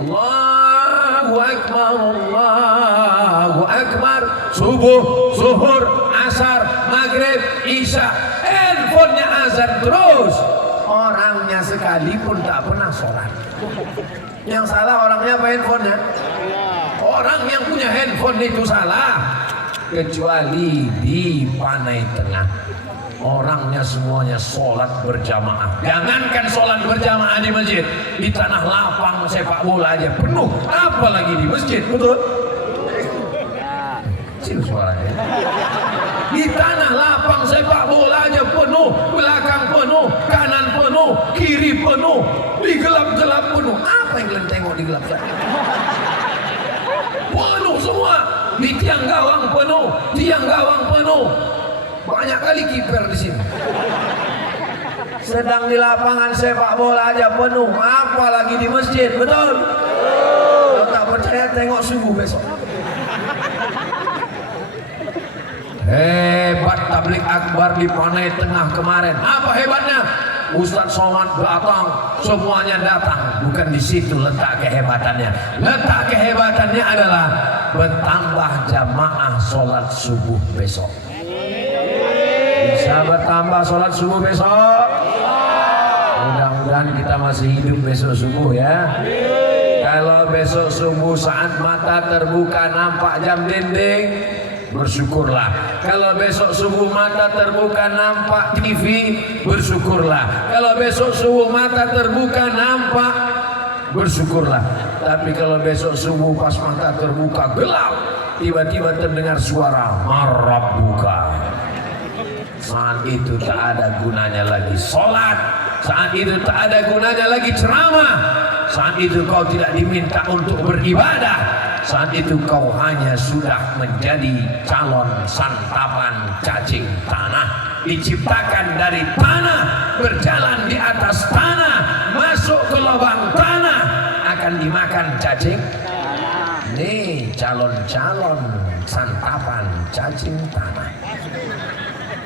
Allahu Akbar, Allahu Akbar. Subuh, zuhur, asar, maghrib, isya, handphonenya azan terus. Orangnya sekalipun tak pernah sholat. Yang salah orangnya apa handphonenya? Orang yang punya handphone itu salah. Kecuali di Panai Tengah, orangnya semuanya sholat berjamaah. Jangankan sholat berjamaah di masjid, di tanah lapang sepak bola aja penuh, apalagi di masjid. Betul? Kecil suaranya. Di tanah lapang sepak bola aja penuh, belakang penuh, kanan penuh, kiri penuh, di gelap-gelap penuh. Apa yang kalian tengok di gelap-gelap? Penuh semua. Di tiang gawang penuh, tiang gawang penuh. Banyak kali kiper di sini. Sedang di lapangan sepak bola aja penuh, apalagi di masjid. Betul? Kalau tak percaya tengok subuh besok. Hebat tablik akbar di Panai Tengah kemarin. Apa hebatnya? Ustaz Somad datang, semuanya datang. Bukan di situ letak kehebatannya. Letak kehebatannya adalah bertambah jamaah sholat subuh besok. Bisa bertambah sholat subuh besok? Mudah-mudahan kita masih hidup besok subuh ya. Kalau besok subuh saat mata terbuka nampak jam dinding, bersyukurlah. Kalau besok subuh mata terbuka nampak TV, bersyukurlah. Kalau besok subuh mata terbuka nampak, bersyukurlah. Tapi kalau besok subuh pas mata terbuka gelap, tiba-tiba terdengar suara marabbuka, saat itu tak ada gunanya lagi sholat, saat itu tak ada gunanya lagi ceramah, saat itu kau tidak diminta untuk beribadah. Saat itu kau hanya sudah menjadi calon santapan cacing tanah, diciptakan dari tanah, berjalan di atas tanah, masuk ke lubang tanah, akan dimakan cacing. Nih calon-calon santapan cacing tanah.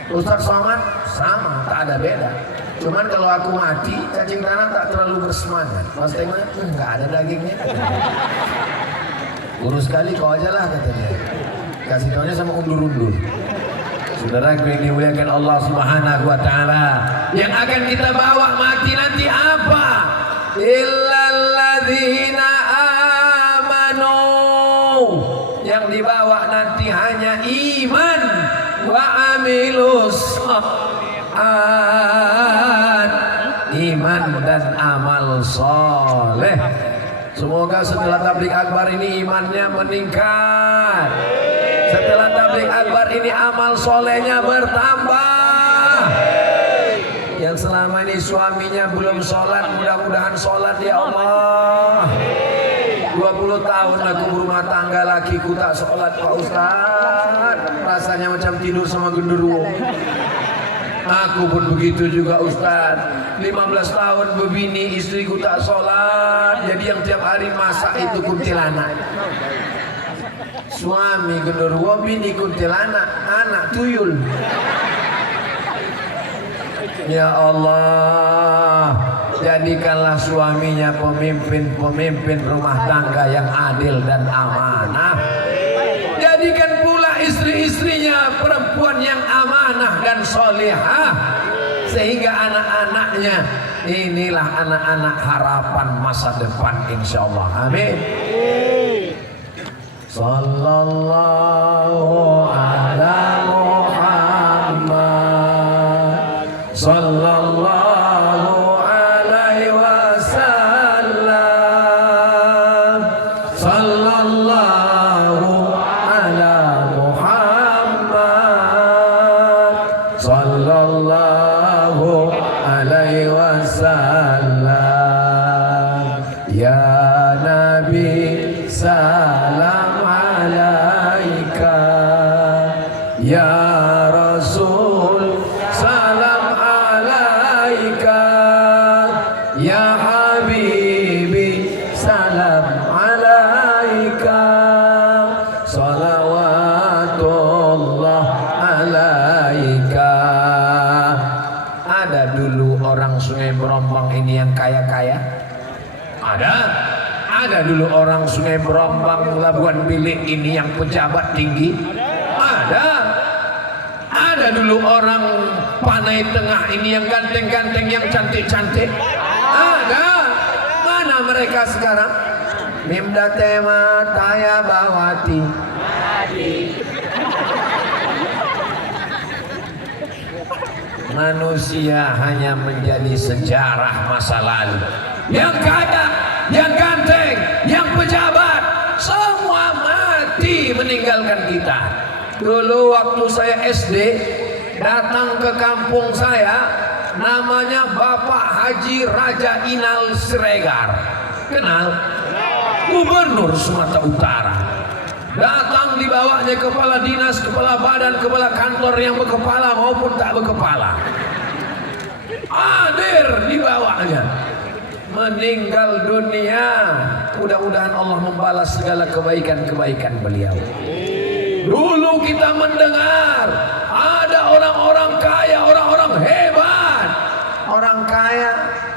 Ustaz Somad sama, tak ada beda. Cuman kalau aku mati, cacing tanah tak terlalu bersemangat. Pas tengok, nggak ada dagingnya. Urus kali kau aja lah katanya. Kasih taunya sama undur-undur. Saudara yang dimuliakan Allah Subhanahu wa taala, yang akan kita bawa mati nanti apa? Illalladzina amanu. Yang dibawa nanti hanya iman wa amilus shalihat. Iman dan amal soleh. Semoga setelah tablik akbar ini imannya meningkat. Setelah tablik akbar ini amal solehnya bertambah. Yang selama ini suaminya belum sholat, mudah-mudahan sholat ya Allah. 20 tahun aku berumah tangga, lakiku tak sholat Pak Ustaz. Rasanya macam tidur sama genderuwo. Aku pun begitu juga Ustaz. 15 tahun bebini, istriku tak sholat. Jadi yang tiap hari masak itu kuntilanak. Suami genderuwo, bini kuntilanak, anak tuyul. Ya Allah, jadikanlah suaminya pemimpin rumah tangga yang adil dan amanah. Jadikan pula istri-istrinya perempuan perempuan yang amanah dan solehah, sehingga anak-anaknya inilah anak-anak harapan masa depan insyaallah. Amin. Sallallahu ala Muhammad sallallahu alaihi wasallam. Sallallahu ala Muhammad sallallahu alaihi wasallam. Ya Nabi salam alaika, ya Rasul salam alaika, ya Habibi salam alaika, salawatullah alaika. Ada dulu orang Sungai Berombang ini yang kaya-kaya? Ada dulu orang Sungai Berombang Labuan Bilik ini yang pejabat tinggi? Ada dulu orang Panai Tengah ini yang ganteng-ganteng, yang cantik-cantik? Ada. Mana mereka sekarang? Mimda tema taya bawati. Manusia hanya menjadi sejarah masa lalu. Yang kaya, yang ganteng, yang pejabat, semua mati meninggalkan kita. Dulu waktu saya SD, datang ke kampung saya, namanya Bapak Haji Raja Inal Siregar. Kenal? Gubernur Sumatera Utara. Datang dibawanya kepala dinas, kepala badan, kepala kantor yang berkepala maupun tak berkepala. Hadir dibawanya. Meninggal dunia. Mudah-mudahan Allah membalas segala kebaikan-kebaikan beliau. Dulu kita mendengar ada orang-orang kaya, orang-orang hebat. Orang kaya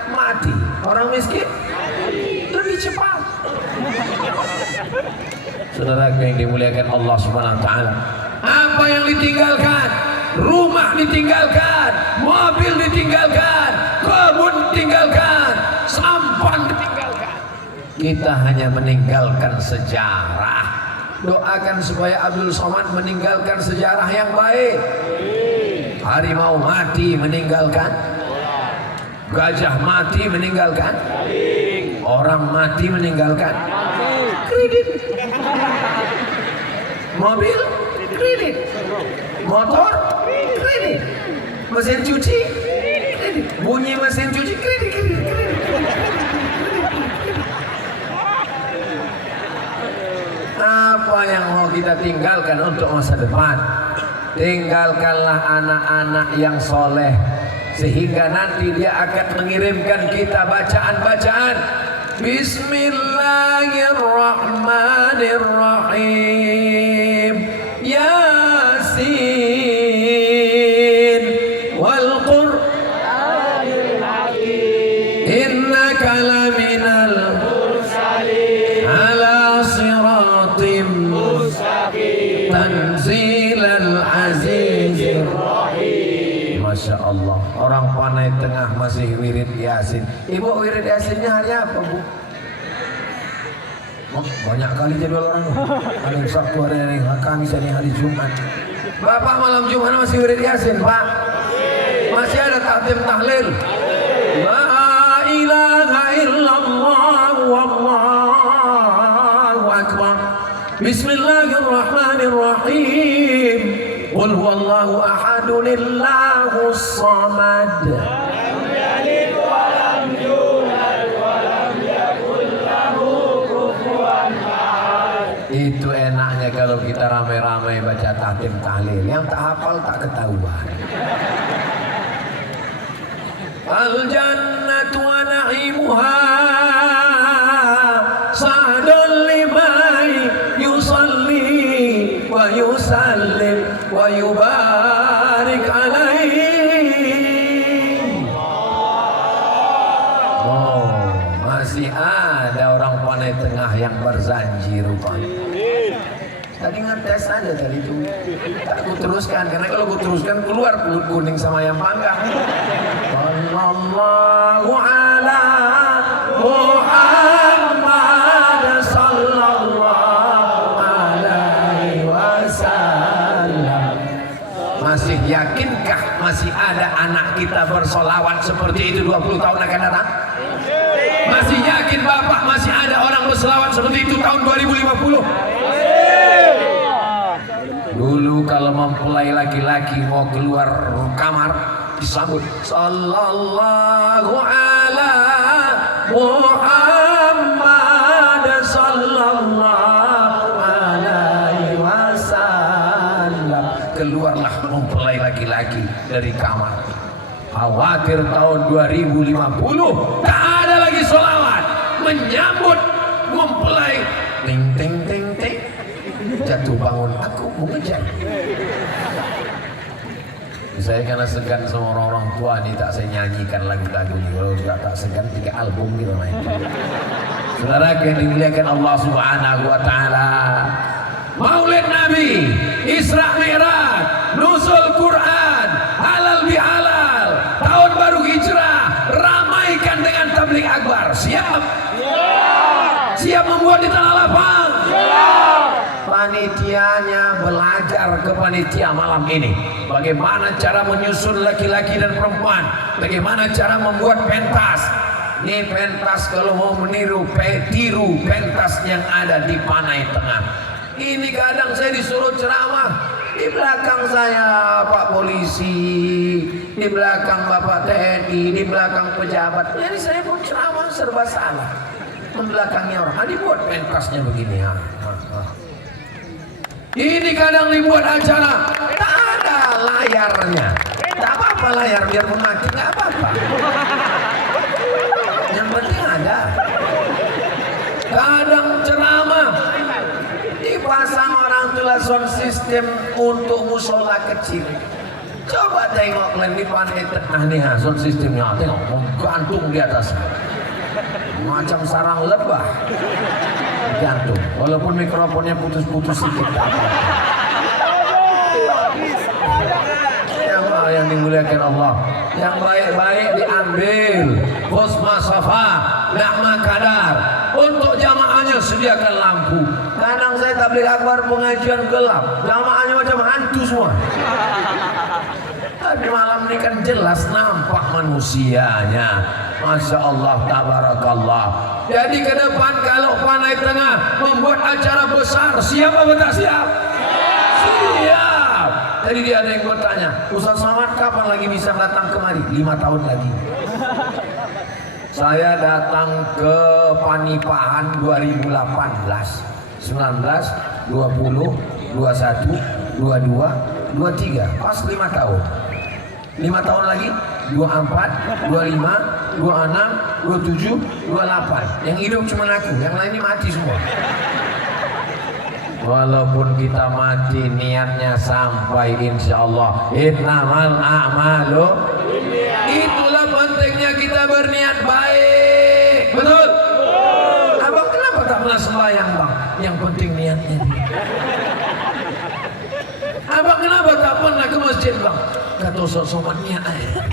mati, orang miskin lebih cepat. Saudara yang dimuliakan Allah Subhanahu wa taala, apa yang ditinggalkan? Rumah ditinggalkan, mobil ditinggalkan, kebun ditinggalkan, sampan ditinggalkan. Kita hanya meninggalkan sejarah. Doakan supaya Abdul Somad meninggalkan sejarah yang baik. Harimau mati meninggalkan, gajah mati meninggalkan, orang mati meninggalkan kredit, mobil kredit, motor kredit, mesin cuci kredit, bunyi mesin cuci kredit. Apa yang mau kita tinggalkan untuk masa depan? Tinggalkanlah anak-anak yang soleh, sehingga nanti dia akan mengirimkan kita bacaan-bacaan. Bismillahirrahmanirrahim. Yasin wal Qur'anil Hakim. Innaka laminal mursalin ala siratim mustaqim. Tanzilal azizir rahim. Masya Allah, orang Panai Tengah masih wirid Yasin. Ibu wirid Yasinnya hari apa, Bu? Banyak kali jadwal orang. Hari Sabtu, hari Kamis, hari Jumat. Bapak malam Jumat masih wirid Yasin, Pak? Masih ada takdim tahlil. La ilaha illallah wallahu akbar. Bismillahirrahmanirrahim. Qul huwallahu ahadun illahus samad. Lam yalid wa lam yulad wa lam yakul lahu kufuwan ahad. Itu enaknya kalau kita ramai-ramai baca tahtim tahlil. Yang tak hafal tak ketahuan. Al jannatu wa na'imuha sa'dun liman yusalli wa yusallim wa yubarik alaihi. Oh, masih ada orang Panai Tengah yang berzanji rupanya. Tadi ngetes aja tadi itu. Tak aku teruskan karena kalau aku teruskan keluar kulit kuning sama yang panggang. Sallallahu ala Muhammad sallallahu alaihi wasallam. Masih yakinkah masih ada anak kita bersolawat seperti itu 20 tahun akan datang? Masih yakin Bapak masih ada orang berselawat seperti itu tahun 2050? Dulu kalau mempelai laki-laki mau keluar kamar disambut sallallahu ala Muhammad sallallahu alaihi wasallam. Keluarlah mempelai laki-laki dari kamar. Khawatir tahun 2050 tak ada lagi sholawat menyambut mempelai. Ting ting ting ting. Jatuh bangun aku mau ngejar. Saya karena segan sama orang-orang tua ini tak saya nyanyikan lagu-lagu ini. Kalau juga tak segan 3 album gitu main. Saudara yang dimuliakan Allah Subhanahu wa taala. Maulid Nabi, Isra Mi'raj, Nuzul Quran, halal bihalal, tahun baru hijrah, ramaikan dengan tabligh akbar. Siap? Siap membuat di tanah lapang? Panitianya belajar ke panitia malam ini bagaimana cara menyusun laki-laki dan perempuan, bagaimana cara membuat pentas. Ini pentas kalau mau meniru tiru pentas yang ada di Panai Tengah. Ini kadang saya disuruh ceramah, di belakang saya Pak Polisi, di belakang Bapak TNI, di belakang pejabat. Jadi saya pun ceramah serba salah, membelakangi orang. Dibuat pentasnya begini. Ini kadang dibuat acara, tak ada layarnya. Tak apa-apa layar, biarpun mati nggak apa-apa. Yang penting ada. Kadang ceramah dipasang orang tua sound system untuk musola kecil. Coba tengok di Pantai Tengah nih, sound systemnya tengok menggantung di atas macam sarang lebah. Gantung, walaupun mikrofonnya putus-putus sedikit. Yang dimuliakan Allah, yang baik-baik diambil. Khusma safa, na'ma kadar. Untuk jamaahnya sediakan lampu. Kadang saya tabligh akbar pengajian gelap, jamaahnya macam hantu semua. Tapi malam ini kan jelas nampak manusianya. Masya Allah, tabarakallah. Jadi ke depan kalau Panai Tengah membuat acara besar, siap apa tak siap? Siap. Tadi dia ada yang bertanya, Ustaz Somad kapan lagi bisa datang kemari? 5 tahun lagi. Saya datang ke Panipahan 2018, 19, 20, 21, 22, 23, pas 5 tahun. 5 tahun lagi 24, 25, 26, 27, 28. Yang hidup cuma aku, yang lain ini mati semua. Walaupun kita mati, niatnya sampai insya Allah. Innamal a'malu. Itulah pentingnya kita berniat baik. Betul? Abang kenapa tak pernah sembahyang bang? Yang penting niatnya. Abang kenapa tak pernah ke masjid bang? Kata Ustaz Somad niat aja.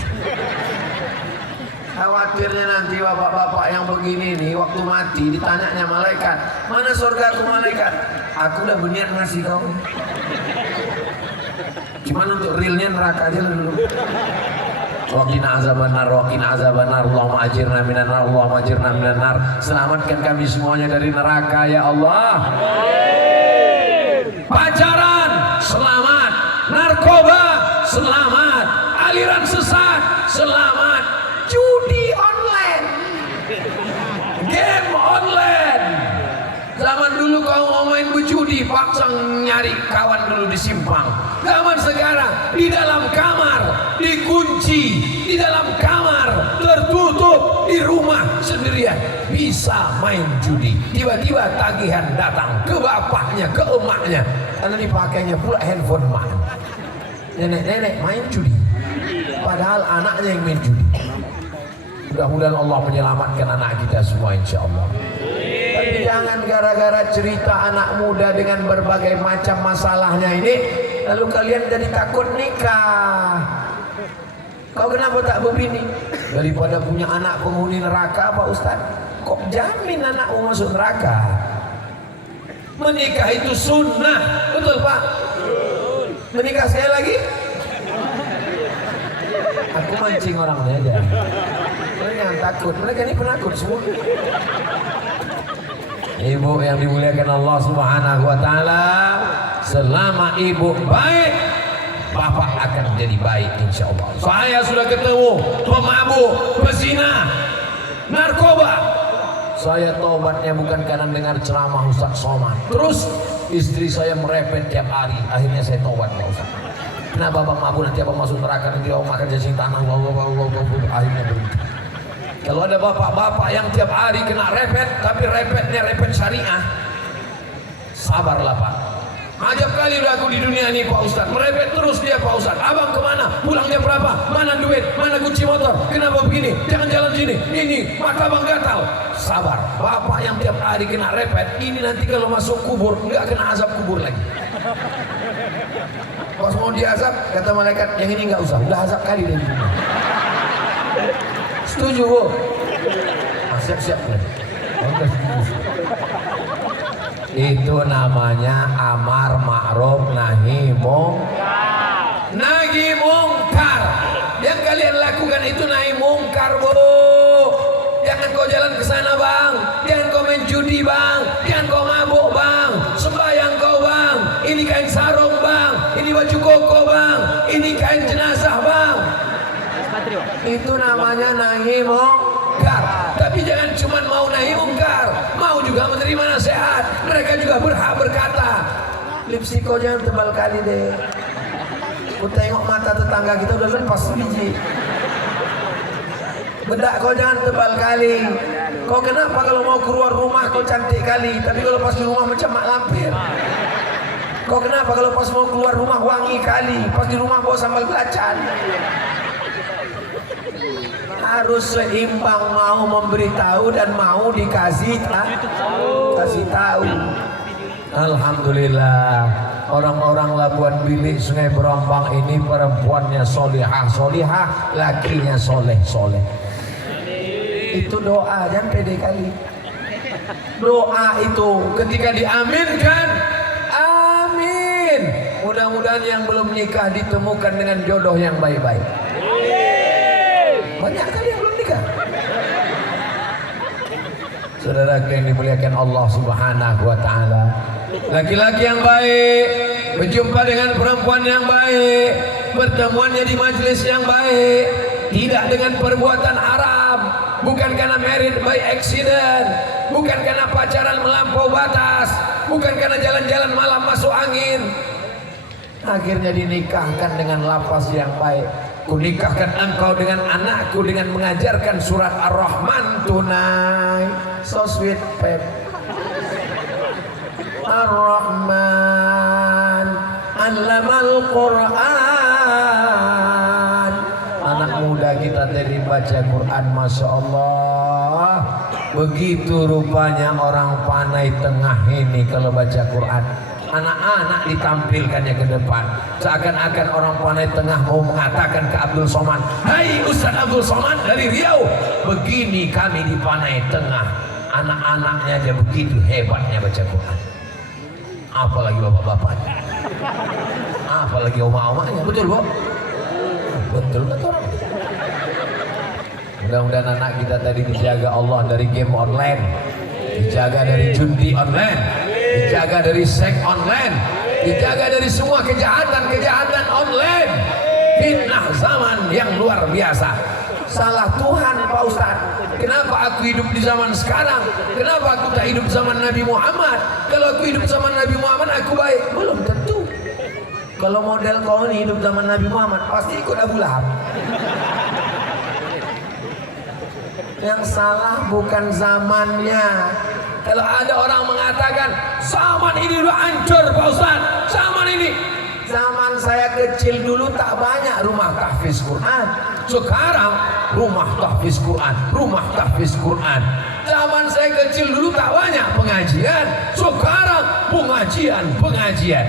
Khawatirnya nanti bapak-bapak yang begini nih waktu mati ditanyanya malaikat, mana surga aku malaikat? Aku udah berniat ngasih kau. Cuman untuk realnya neraka aja dulu. Waqina azabannar, waqina azabannar, Allahumma ajirna minan nar, Allahumma ajirna minan nar. Selamatkan kami semuanya dari neraka ya Allah. Pacaran selamat, narkoba selamat, aliran sesat selamat, judi online, game online. Zaman dulu kau mau main berjudi paksa nyari kawan dulu di simpang. Zaman sekarang di dalam kamar, dikunci di dalam kamar, tertutup di rumah sendirian, bisa main judi. Tiba-tiba tagihan datang ke bapaknya, ke emaknya, karena dipakainya pula handphone emak. Nenek-nenek main judi, padahal anaknya yang main judi. Mudah-mudahan Allah menyelamatkan anak kita semua insya Allah. Tapi Jangan gara-gara cerita anak muda dengan berbagai macam masalahnya ini, lalu kalian jadi takut nikah. Kau kenapa tak berbini? Daripada punya anak penghuni neraka, Pak Ustaz. Kok jamin anakmu masuk neraka? Menikah itu sunnah, betul Pak? Menikah sekali lagi? Aku mancing orangnya aja. Kalian jangan takut, mereka ini penakut semua. Ibu yang dimuliakan Allah Subhanahu wa taala, selama ibu baik, bapak akan jadi baik insyaallah. Saya sudah ketemu pemabuk, pezina, narkoba. Saya tobatnya bukan karena dengar ceramah Ustaz Somad. Terus istri saya merepet tiap hari. Akhirnya saya tobat Pak Ustaz. Kenapa Bang mabuk nanti abang masuk neraka, nanti abang makan jasing tanah. Akhirnya berhenti. Kalau ada bapak-bapak yang tiap hari kena repet, tapi repetnya repet syariah, sabarlah Pak. Ajab kali udah aku di dunia ini Pak Ustaz. Merepet terus dia Pak Ustaz. Abang kemana? Pulang jam berapa? Mana duit? Mana kunci motor? Kenapa begini? Jangan jalan sini. Ini mata abang gatal. Sabar. Bapak yang tiap hari kena repet, ini nanti kalau masuk kubur nggak kena azab kubur lagi. Pas mau diazab, kata malaikat, yang ini nggak usah. Udah azab kali dari dunia. Setuju Bu? Siap-siap kan? Itu namanya amar ma'ruf nahi mungkar. Nahi mungkar. Yang kalian lakukan itu nahi mungkar Bu. Jangan kau jalan ke sana Bang. Jangan kau main judi Bang. Jangan kau mabuk Bang. Sembahyang kau Bang. Ini kain sarung Bang. Ini baju koko Bang. Ini kain jenazah Bang. Itu namanya nahi mungkar. Tapi jangan cuma mau nahi mungkar, mau juga menerima nasihat. Mereka juga berhak berkata, lipstik kau jangan tebal kali deh. Ku tengok mata tetangga kita udah lepas biji. Bedak kau jangan tebal kali. Kau kenapa kalau mau keluar rumah kau cantik kali, tapi kalau pas di rumah macam mak lampir. Kau kenapa kalau pas mau keluar rumah wangi kali, pas di rumah bawa sambal belacan. Harus seimbang, mau memberitahu dan mau dikasih kasih tahu. Alhamdulillah, orang-orang Labuan Bilik Sungai Berompang ini perempuannya solihah, lakinya soleh. Itu doa, jangan pede kali. Doa itu ketika diaminkan, amin. Mudah-mudahan yang belum nikah ditemukan dengan jodoh yang baik-baik. Banyak kali yang belum nikah. Saudara yang dimuliakan Allah Subhanahu wa taala, laki-laki yang baik berjumpa dengan perempuan yang baik, pertemuannya di majelis yang baik, tidak dengan perbuatan haram, bukan karena married by accident, bukan karena pacaran melampau batas, bukan karena jalan-jalan malam masuk angin. Akhirnya dinikahkan dengan lafaz yang baik. Kunikahkan engkau dengan anakku dengan mengajarkan surat Ar-Rahman tunai. So sweet pep. Ar-Rahman Allamal Quran. Anak muda kita tadi baca Quran, Masya Allah. Begitu rupanya orang panai tengah ini kalau baca Quran. Anak-anak ditampilkannya ke depan, seakan-akan orang Panai Tengah mau mengatakan ke Abdul Somad, hai Ustaz Abdul Somad dari Riau, begini kami di Panai Tengah. Anak-anaknya aja begitu hebatnya baca Quran, apalagi bapak-bapaknya, apalagi oma-omanya. Betul Bu? Betul. Mudah-mudahan anak kita tadi dijaga Allah dari game online, dijaga dari judi online, dijaga dari seks online, dijaga dari semua kejahatan online. Fitnah zaman yang luar biasa. Salah Tuhan Pak Ustaz. Kenapa aku hidup di zaman sekarang? Kenapa aku tak hidup zaman Nabi Muhammad? Kalau aku hidup zaman Nabi Muhammad aku baik? Belum tentu. Kalau model kau ini hidup zaman Nabi Muhammad pasti ikut Abu Lahab. Yang salah bukan zamannya. Kalau ada orang mengatakan zaman ini udah hancur Pak Ustaz, zaman ini, zaman saya kecil dulu tak banyak rumah tahfiz Quran, Sekarang rumah tahfiz Quran, rumah tahfiz Quran. Zaman saya kecil dulu tak banyak pengajian, sekarang pengajian.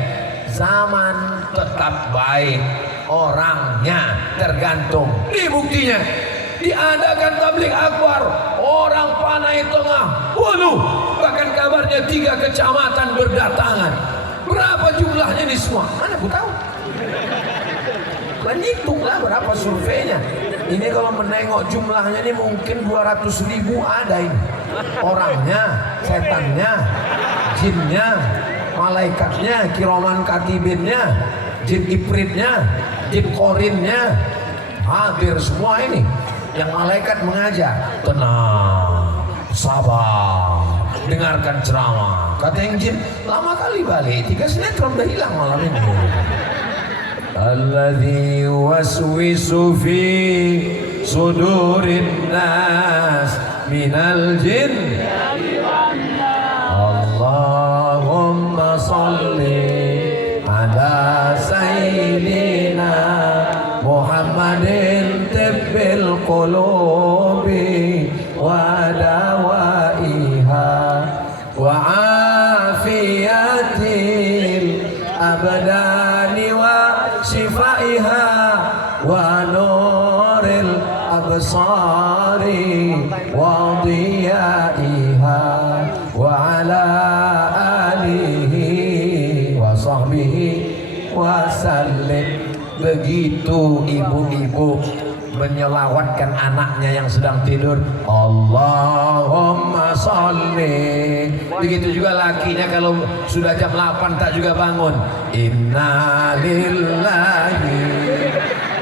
Zaman tetap baik, orangnya tergantung. Ini buktinya, diadakan tabligh akbar, orang Panai Tengah, waduh, bahkan kabarnya 3 kecamatan berdatangan. Berapa jumlahnya ini semua? Mana aku tahu. Hitunglah berapa surveinya. Ini kalau menengok jumlahnya ini mungkin 200.000 ada ini. Orangnya, setannya, jinnya, malaikatnya, kiroman katibinnya, jin ifritnya, jin korinnya, hampir semua ini. Yang malaikat mengajar, tenang, sabar, dengarkan ceramah. Kata yang jin, lama kali balik, 3 sinetron udah hilang malam ini. Alladzi waswisu fi sudurin nas minal jin. Allahumma salli ala sayyidina Muhammadin tibbil qulubi wa dawaiha wa afiyatil abdani wa shifaiha wa nuril absari wa diyaiha wa ala alihi wa sahbihi wa sallim. Begitu ibu-ibu menyelawatkan anaknya yang sedang tidur, Allahumma sholli. Begitu juga lakinya kalau sudah jam 8 tak juga bangun, inna lillahi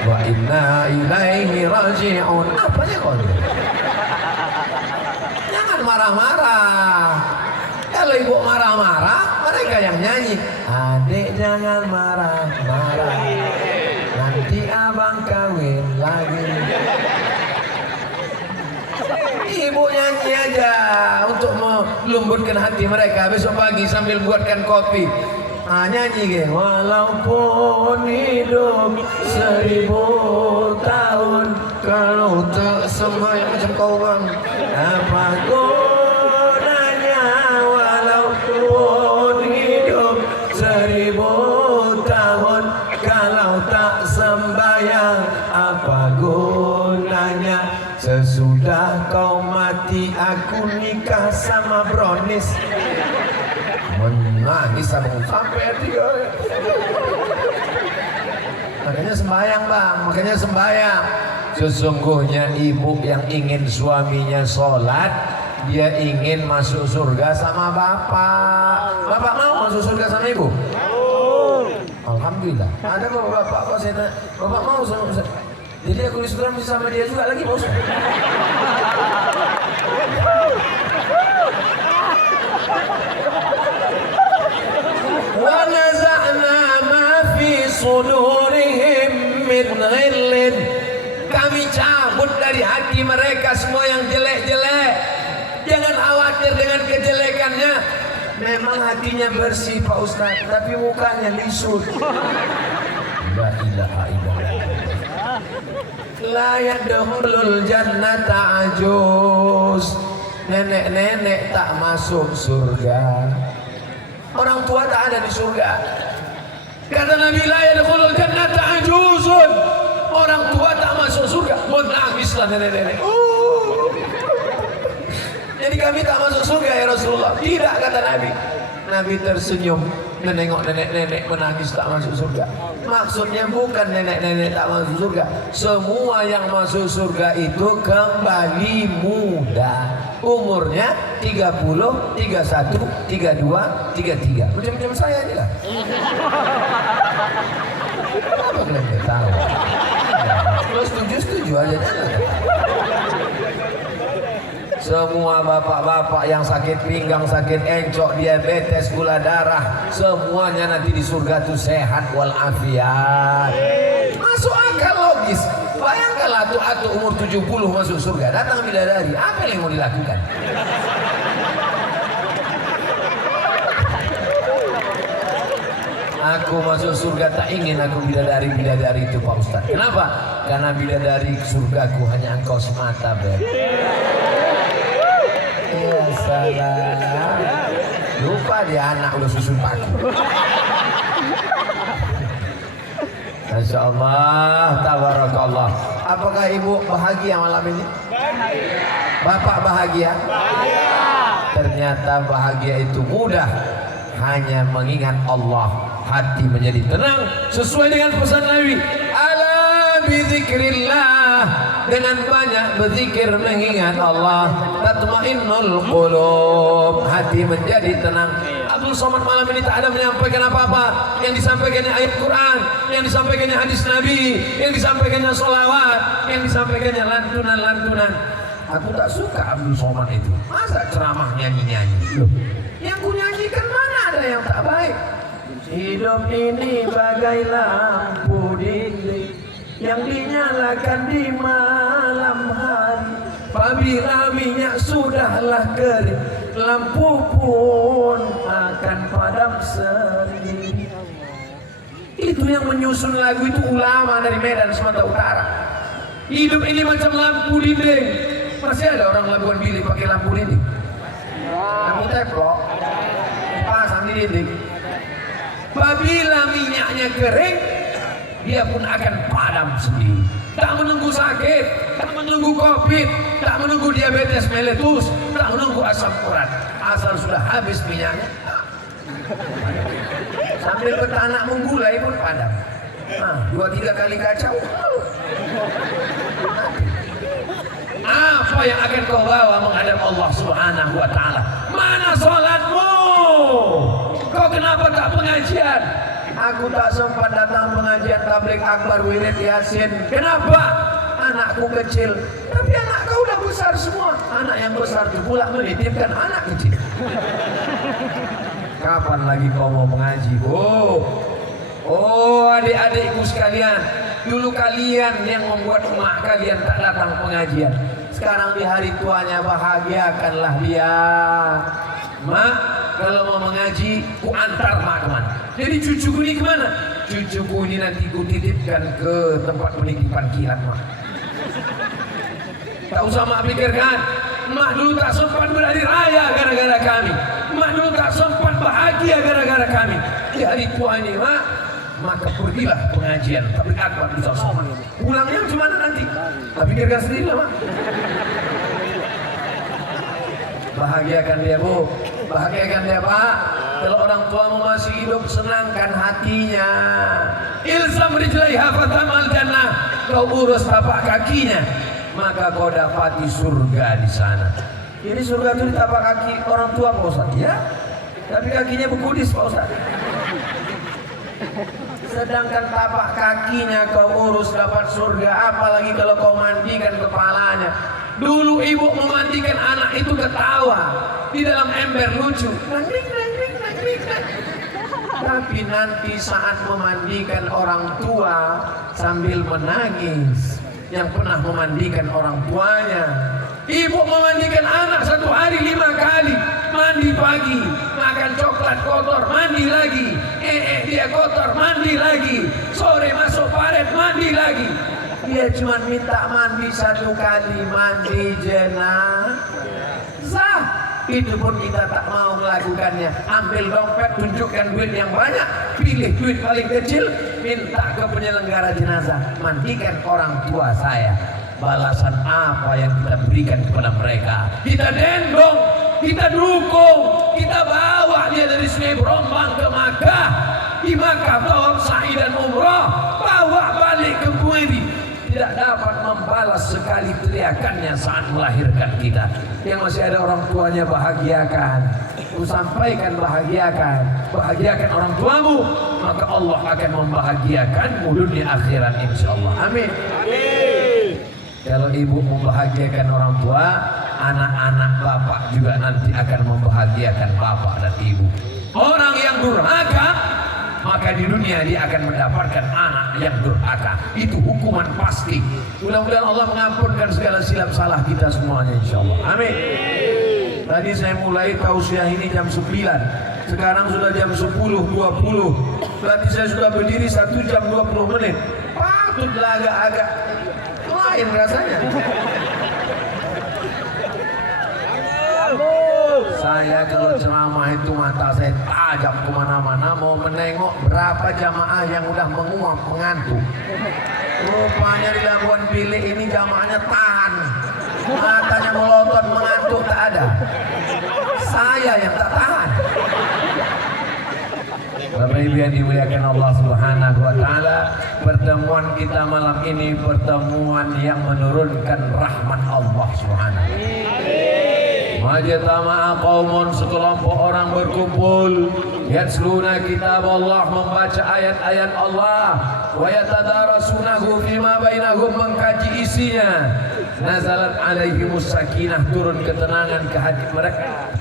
wa inna ilaihi raji'un. Apanya kau? Jangan marah-marah. Kalau ibu marah-marah, mereka yang nyanyi. Adik jangan marah-marah, nanti abang kawin lagi. Ibu nyanyi aja untuk melembutkan hati mereka. Besok pagi sambil buatkan kopi, nyanyi geng. Walaupun hidup 1000 tahun, kalau tak sembahyang macam kau bang, apa gunanya? Walaupun hidup 1000 tahun, kalau tak sembahyang apa gunanya? Sesudah kau mati aku nikah sama Bronis. Menangis sampai 3. Makanya sembahyang bang, makanya sembahyang. Sesungguhnya ibu yang ingin suaminya sholat, dia ingin masuk surga sama bapak. Bapak mau masuk surga sama ibu? Alhamdulillah. Ada bapak saya tanya, bapak mau sama saya? Jadi aku disuruh sama dia juga lagi bos. Wa naza'na ma fi sudurihim min ghillin. Kami cabut dari hati mereka semua yang jelek-jelek. Jangan khawatir dengan kejelekannya. Memang hatinya bersih Pak Ustaz, tapi mukanya lisut. La ilaha illallah. La yadkhulul jannata ajuz. Nenek-nenek tak masuk surga. Orang tua tak ada di surga. Kata Nabi, la yadkhulul jannata ajuzun. Orang tua tak masuk surga. Menangislah nenek-nenek. Jadi kami tak masuk surga ya Rasulullah. Tidak, kata Nabi. Nabi tersenyum menengok nenek-nenek menangis tak masuk surga. Maksudnya bukan nenek-nenek tak masuk surga. Semua yang masuk surga itu kembali muda. Umurnya 30, 31, 32, 33. Macam-macam saya aja lah. Kenapa kalian tidak tahu? Kalau setuju aja jangan. Semua bapak-bapak yang sakit pinggang, sakit encok, diabetes, gula darah, semuanya nanti di surga tuh sehat walafiat. Masuk akal logis. Bayangkanlah atu umur 70 masuk surga, datang bidadari, apa yang mau dilakukan? Aku masuk surga tak ingin aku bidadari itu Pak Ustaz. Kenapa? karena bidadari surgaku hanya engkau semata, Beb. Ya salah. Lupa dia anak udah susun paku. Masya Allah, tabarakallah. Apakah ibu bahagia malam ini? Bapak bahagia? Ternyata bahagia itu mudah, hanya mengingat Allah, hati menjadi tenang sesuai dengan pesan Nabi. Ala bizikrillah, dengan banyak berzikir mengingat Allah, tatmainnul qulub, hati menjadi tenang. Abdul Somad malam ini tak ada menyampaikan apa-apa. Yang disampaikannya ayat Quran, yang disampaikannya hadis Nabi, yang disampaikannya sholawat, yang disampaikannya lantunan-lantunan. Aku tak suka Abdul Somad itu. Masa ceramah nyanyi-nyanyi? Yang ku nyanyikan mana ada yang tak baik? Hidup ini bagai lampu dinding yang dinyalakan di malam hari. Apabila minyak sudahlah kering, lampu pun akan padam sendiri. Itu yang menyusun lagu itu ulama dari Medan Sumatera Utara. Hidup ini macam lampu dinding. Masih ada orang Labuan Bilik pakai lampu dinding. Lampu teplok pasang di dinding. Apabila minyaknya kering, dia pun akan padam sendiri. Tak menunggu sakit, tak menunggu covid, tak menunggu diabetes meletus, tak menunggu asam urat. Asal sudah habis minyaknya, sambil petanak menggulai pun padam. Nah, 2-3 kali kacau. Apa yang akan kau bawa menghadap Allah Subhanahu wa Ta'ala? Mana sholatmu? Kau kenapa tak pengajian? Aku tak sempat datang pengajian tabligh akbar wirid yasin. Kenapa? Anakku kecil. Tapi anak kau udah besar semua. Anak yang besar itu pula menitipkan anak kecil. Kapan lagi kau mau mengaji? Oh adik-adikku sekalian, dulu kalian yang membuat emak kalian tak datang pengajian. Sekarang di hari tuanya bahagiakanlah dia. Mak, kalau mau mengaji, ku antar mak kemana? Jadi cucuku ini kemana? Cucuku ini nanti ku titipkan ke tempat penitipan kilat mak. Tak usah mak pikirkan. Mak dulu tak sempat berhari raya gara-gara kami. Mak dulu tak sempat bahagia gara-gara kami. Di hari tua ini mak, maka pergilah pengajian tabligh akbar di Somad. Pulangnya cuma nanti. Tak pikirkan sendiri lah mak. Bahagiakan dia bu, bahagiakan dia pak. Kalau orang tuamu masih hidup, senangkan hatinya. Ilzam rijlaiha fatamal jannah, kau urus tapak kakinya, maka kau dapati surga di sana. Jadi surga itu di tapak kaki orang tua Pak Ustaz, ya? Tapi kakinya bekudis Pak Ustaz. Sedangkan tapak kakinya kau urus dapat surga, apalagi kalau kau mandikan kepalanya. Dulu ibu memandikan anak itu ketawa di dalam ember lucu. Tapi nanti saat memandikan orang tua sambil menangis, yang pernah memandikan orang tuanya. Ibu memandikan anak 1 hari 5 kali. Mandi pagi, makan coklat kotor, mandi lagi. Dia kotor, mandi lagi. Sore masuk paret, mandi lagi. Dia cuma minta mandi 1 kali, mandi jenazah. Itu pun kita tak mau melakukannya. Ambil dompet, tunjukkan duit yang banyak, pilih duit paling kecil, minta ke penyelenggara jenazah, mandikan orang tua saya. Balasan apa yang kita berikan kepada mereka? Kita dendong, kita dukung, kita bawa dia dari Sungai Brombang ke Makkah. Di Makkah tawaf sa'i dan umrah, bawa balik ke Kuwait. Tidak dapat membalas sekali teriakannya saat melahirkan kita. Yang masih ada orang tuanya, bahagiakan. Ku sampaikan bahagiakan orang tuamu, maka Allah akan membahagiakanmu dunia akhirat insyaallah. Amin. Kalau ibu membahagiakan orang tua, anak-anak bapak juga nanti akan membahagiakan bapak dan ibu. Orang yang durhaka, maka di dunia dia akan mendapatkan anak yang durhaka. Itu hukuman pasti. Mudah-mudahan Allah mengampunkan segala silap salah kita semuanya insyaallah. Amin. Tadi saya mulai tausiah ini jam 9. Sekarang sudah jam 10.20. Berarti saya sudah berdiri 1 jam 20 menit. patutlah agak-agak lain rasanya. Saya kalau ceramah itu mata saya tajam kemana-mana, mau menengok berapa jamaah yang udah menguap mengantuk. Rupanya di Labuan Bilik ini jamaahnya tahan, matanya melotot mengantuk tak ada. Saya yang tak tahan. Bapak Ibu yang dimuliakan Allah Subhanahu wa taala, pertemuan kita malam ini pertemuan yang menurunkan rahmat Allah Subhanahu. Majtama'a qaumun, sekelompok orang berkumpul, yatsluna kitab Allah, membaca ayat-ayat Allah, wa yatadarasunahu fima bainahum, mengkaji isinya. Nazalat alaihimus sakinah, turun ketenangan ke hati mereka.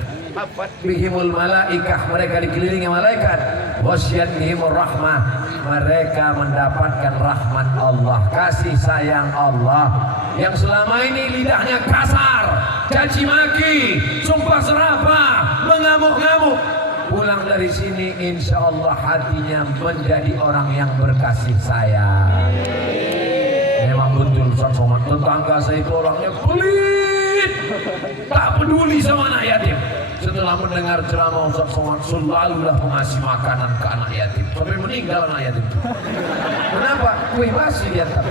Bihimul malaikah, mereka dikelilingi malaikat. Wasyat bihimur rahmah, mereka mendapatkan rahmat Allah, kasih sayang Allah. Yang selama ini lidahnya kasar, caci maki, sumpah serapah, mengamuk-ngamuk, pulang dari sini insya Allah hatinya menjadi orang yang berkasih sayang. Memang betul Ustaz Somad, tetangga saya itu orangnya pelit, tak peduli sama anak yatim. Setelah mendengar ceramah Ustaz Somad, selalulah mengasih makanan ke anak yatim sampai meninggal anak yatim. Kenapa? Kue basi dia tak.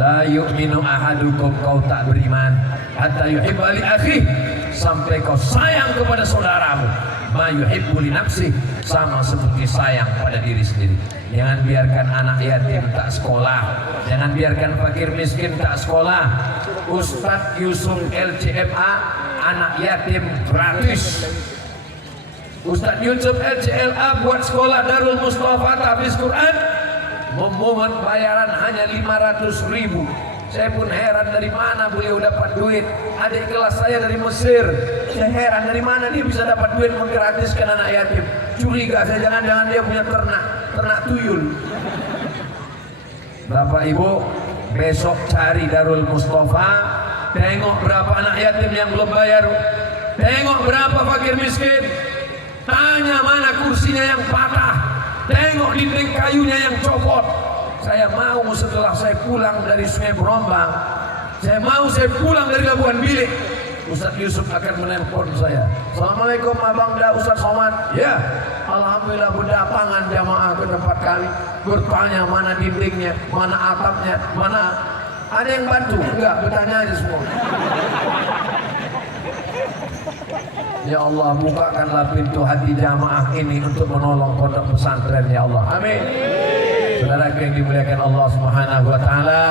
La yu'minu ahadukum, kau tak beriman hatta yuhibba li akhihi, sampai kau sayang kepada saudaramu ma yuhibbu li nafsihi, sama seperti sayang pada diri sendiri. Jangan biarkan anak yatim tak sekolah, jangan biarkan fakir miskin tak sekolah. Ustadz Yusuf LCMA, anak yatim gratis. Ustadz Yusuf LCLA buat sekolah Darul Mustafa tahfiz Quran, memungut bayaran hanya 500.000. Saya pun heran dari mana beliau dapat duit. Adik kelas saya dari Mesir, saya heran dari mana dia bisa dapat duit menggratiskan anak yatim. Curiga saya, jangan-jangan dia punya ternak tuyul. Bapak Ibu, besok cari Darul Mustafa, tengok berapa anak yatim yang belum bayar, tengok berapa fakir miskin, tanya mana kursinya yang patah, tengok dinding kayunya yang copot. Saya mau setelah saya pulang dari Sungai Berombang, saya pulang dari Labuan Bilik, Ustaz Yusuf akan menelpon saya. Assalamualaikum Abang Da Ustaz Somad. Ya, alhamdulillah berdatangan jamaah ke tempat kami, bertanya mana dindingnya, mana atapnya, mana ada yang bantu? Enggak, bertanya aja semua. Ya Allah, bukakanlah pintu hati jamaah ini untuk menolong pondok pesantren ya Allah. Amin. Saudara yang dimuliakan Allah Subhanahu wa taala,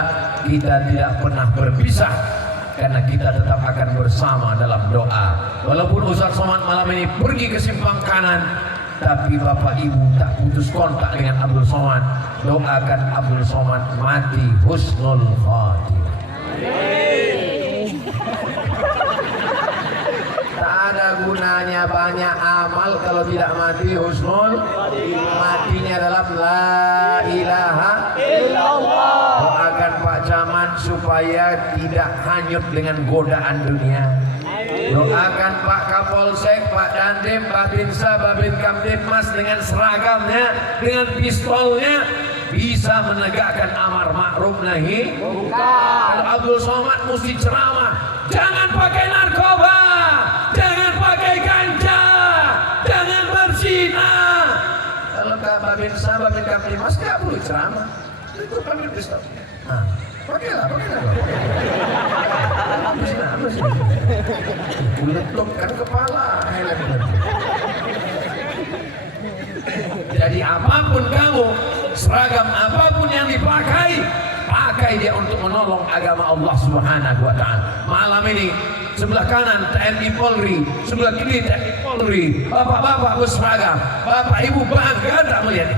kita tidak pernah berpisah karena kita tetap akan bersama dalam doa. Walaupun Ustaz Somad malam ini pergi ke simpang kanan, tapi Bapak Ibu tak putus kontak dengan Abdul Somad. Doakan Abdul Somad mati husnul khatimah. Tak ada gunanya banyak amal kalau tidak mati husnul. Matinya adalah la ilaha illallah. Doakan Pak Camat supaya tidak hanyut dengan godaan dunia. Doakan Pak Kapolsek, Pak Dandim, Pak Binsa, Babin Kamtibmas dengan seragamnya, dengan pistolnya bisa menegakkan amar ma'ruf nahi munkar. Abdul Somad mesti ceramah, jangan pakai narkoba, jangan pakai ganja, jangan berzina. Kalau Babin Sa, Babin Kamtibmas nggak perlu ceramah, itu panggil pistol. Nah, pakailah. Letupkan kepala. Jadi apapun kamu, seragam apapun yang dipakai, pakai dia untuk menolong agama Allah Subhanahu wa taala. Malam ini sebelah kanan TNI Polri, sebelah kiri TNI Polri, bapak-bapak berseragam. Bapak Ibu bangga tak melihat?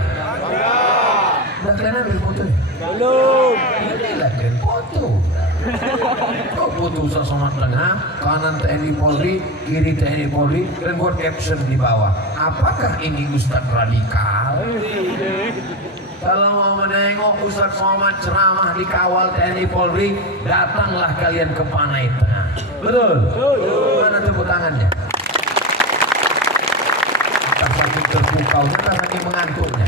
Udah kalian ambil foto? Belum. Inilah kalian foto. Kok foto Ustaz Somad tengah, kanan TNI Polri, kiri TNI Polri, dan buat caption di bawah. Apakah ini Ustaz radikal? Kalau mau menengok Ustaz Somad ceramah di kawal TNI Polri, datanglah kalian ke Panai Tengah. Betul? Mana tepuk tangannya? terpukaunya lagi mengantuknya.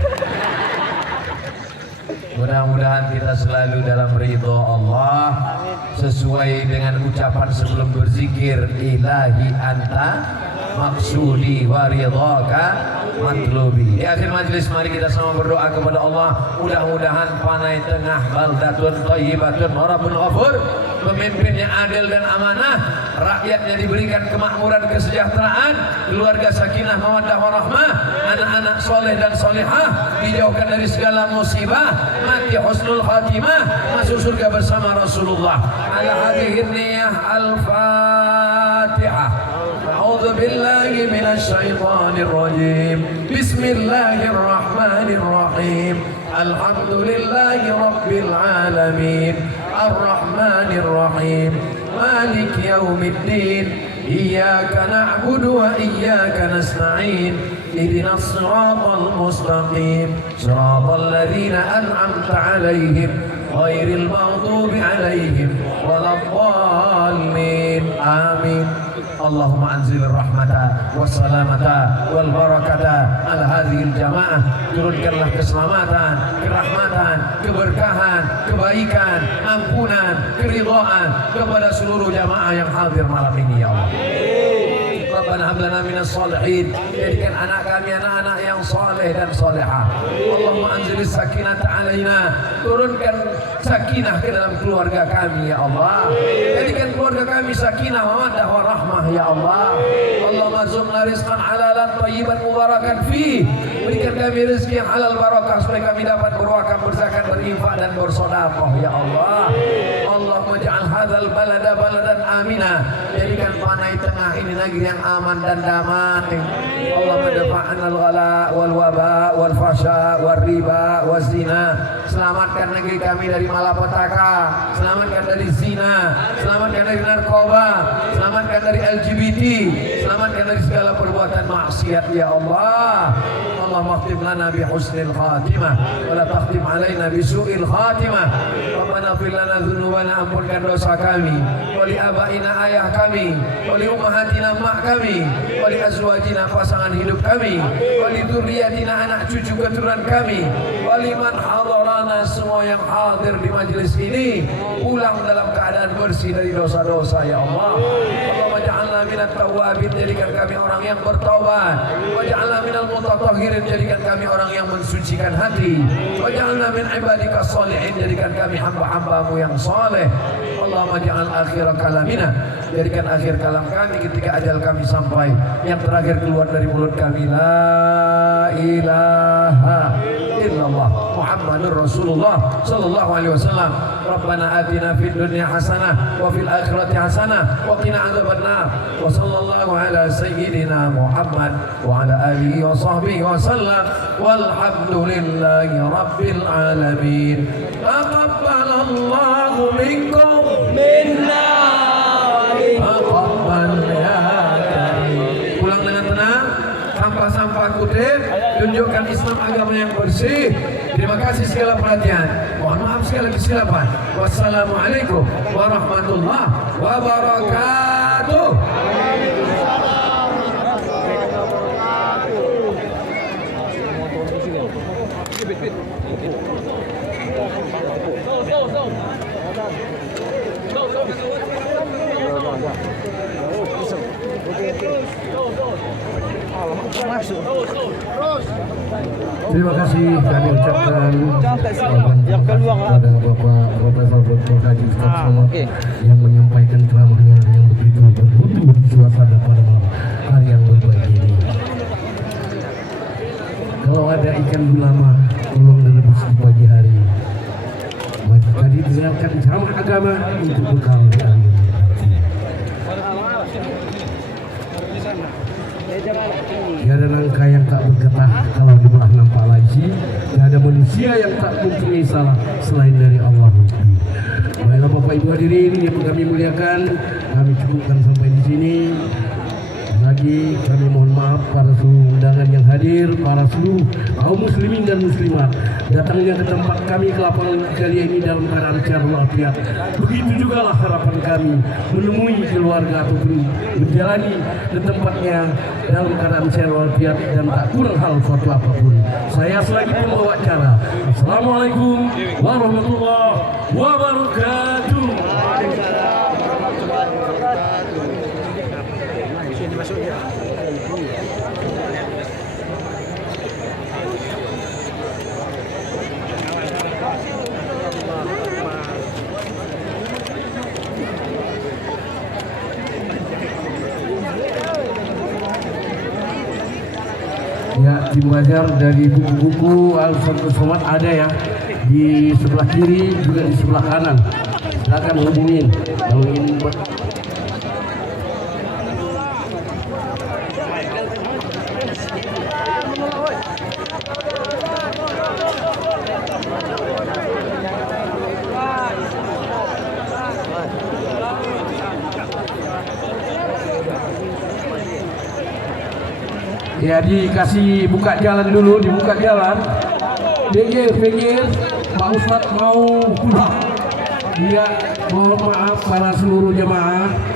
Mudah-mudahan kita selalu dalam ridho Allah, sesuai dengan ucapan sebelum berzikir, ilahi anta maksudi wa ridhaka matlubi. Di akhir majlis mari kita sama berdoa kepada Allah, mudah-mudahan panai tengah baldatun thayyibatun rabbul ghafur, pemimpin yang adil dan amanah, rakyatnya diberikan kemakmuran, kesejahteraan, keluarga sakinah mawaddah warahmah, anak-anak soleh dan solehah dijauhkan dari segala musibah, mati husnul khatimah, masuk surga bersama Rasulullah. Ala hadhihi niyah al-Fatihah. أعوذ بالله من الشيطان الرجيم بسم الله الرحمن الرحيم الحمد لله رب العالمين الرحمن الرحيم مالك يوم الدين إياك نعبد وإياك نستعين اهدنا الصراط المستقيم صراط الذين أنعمت عليهم غير المغضوب عليهم ولا الضالين آمين. Allahumma anzil rahmata wassalamata wal barakata ala hadhil jamaah, turunkanlah keselamatan, kerahmatan, keberkahan, kebaikan, ampunan, keridhaan kepada seluruh jamaah yang hadir malam ini ya Allah. Rabbana hab lana minas shalihin, jadikan anak kami anak-anak yang saleh dan salehah. Allahumma anzilis sakinata alaina, turunkan sakinah ke dalam keluarga kami ya Allah. Jadikan keluarga kami sakinah mawaddah warahmah ya Allah. Allahumma zumna rizqan halalan thayyiban mubarakan fi, berikan kami rezeki yang halal barakah supaya kami dapat berwakaf, berzakat, berinfak dan bersedekah ya Allah. Allahumma ja'al hadzal balada baladan amina, jadikan panai tengah ini negeri yang aman dan damai. Allahumma dafa'na al-ghala wal waba wal fasha wal riba wal zina, selamatkan negeri kami dari malapetaka, selamatkan dari zina, selamatkan dari narkoba, selamatkan dari LGBT, selamatkan dari segala perbuatan maksiat ya Allah. Allahumma khtim lana bi husnil khatimah wa la takhtim alaina bi su'il khatimah. Rabbana fir lana dzunubana, ampunkan dosa kami, wa li abaina ayah kami, wa li ummahatina mak kami, wa li azwajina pasangan hidup kami, wa li dzurriyyatina anak cucu keturunan kami, wa liman hadarana, semua yang hadir di majelis ini pulang dalam keadaan bersih dari dosa-dosa ya Allah. Allahumma ja'alna minat tawabin, jadikan kami orang yang bertaubat, wa ja'alna minal mutatahhirin, jadikan kami orang yang mensucikan hati, wa ja'alna min ibadika sholihin, jadikan kami hamba-hambamu yang saleh. Allahumma ja'al akhir kalamina, jadikan akhir kalam kami ketika ajal kami sampai, yang terakhir keluar dari mulut kami la ilaha illallah Muhammadur Rasulullah sallallahu alaihi wasallam. Rabbana atina fid dunya hasanah wa fil akhirati hasanah wa qina adzabannar. Wa sallallahu ala sayyidina Muhammad wa ala alihi wa sahbihi wa sallam. Walhamdulillahi rabbil alamin. Taqabbalallahu minkum minna taqabbal ya karim. Pulang dengan tenang, sampah-sampah kutip, tunjukkan Islam agama yang bersih. Terima kasih segala perhatian. Mohon maaf sekali lagi, silakan. Wassalamualaikum warahmatullahi wabarakatuh. Terima kasih kami ucapkan kepada Bapak Profesor Dr. Haji Ustaz Somad yang menyampaikan ceramahnya yang begitu bermutu di suasana pada malam hari yang berbahagia ini. Kalau ada ikan gulama, tolong direbus di pagi hari. Tadi dengarkan ceramah agama untuk bekal di hari ini. Tiada nangka yang tak bergetah kalau di bawah nampak laji. Tiada manusia yang tak mempunyai salah selain dari Allah. Baiklah Bapak Ibu hadirin yang kami muliakan, kami cukupkan sampai di sini. Lagi kami mohon maaf maaf para seluruh undangan yang hadir, para seluruh kaum muslimin dan muslimat datangnya ke tempat kami ke lapangan kali ini dalam keadaan sehat walafiat. Begitu juga lah harapan kami menemui keluarga ataupun menjalani ke tempatnya dalam keadaan sehat walafiat dan tak kurang hal suatu apapun. Saya selagi pembawa acara. Assalamualaikum warahmatullahi wabarakatuh. Ya, tim belajar dari buku-buku Al-Fatihah Somad ada ya di sebelah kiri juga di sebelah kanan. Silakan hubungin kalau ingin ya dikasih buka jalan dulu, dibuka jalan. Pinggir, Pak Ustadz mau pulang. Iya, mohon maaf para seluruh jemaah.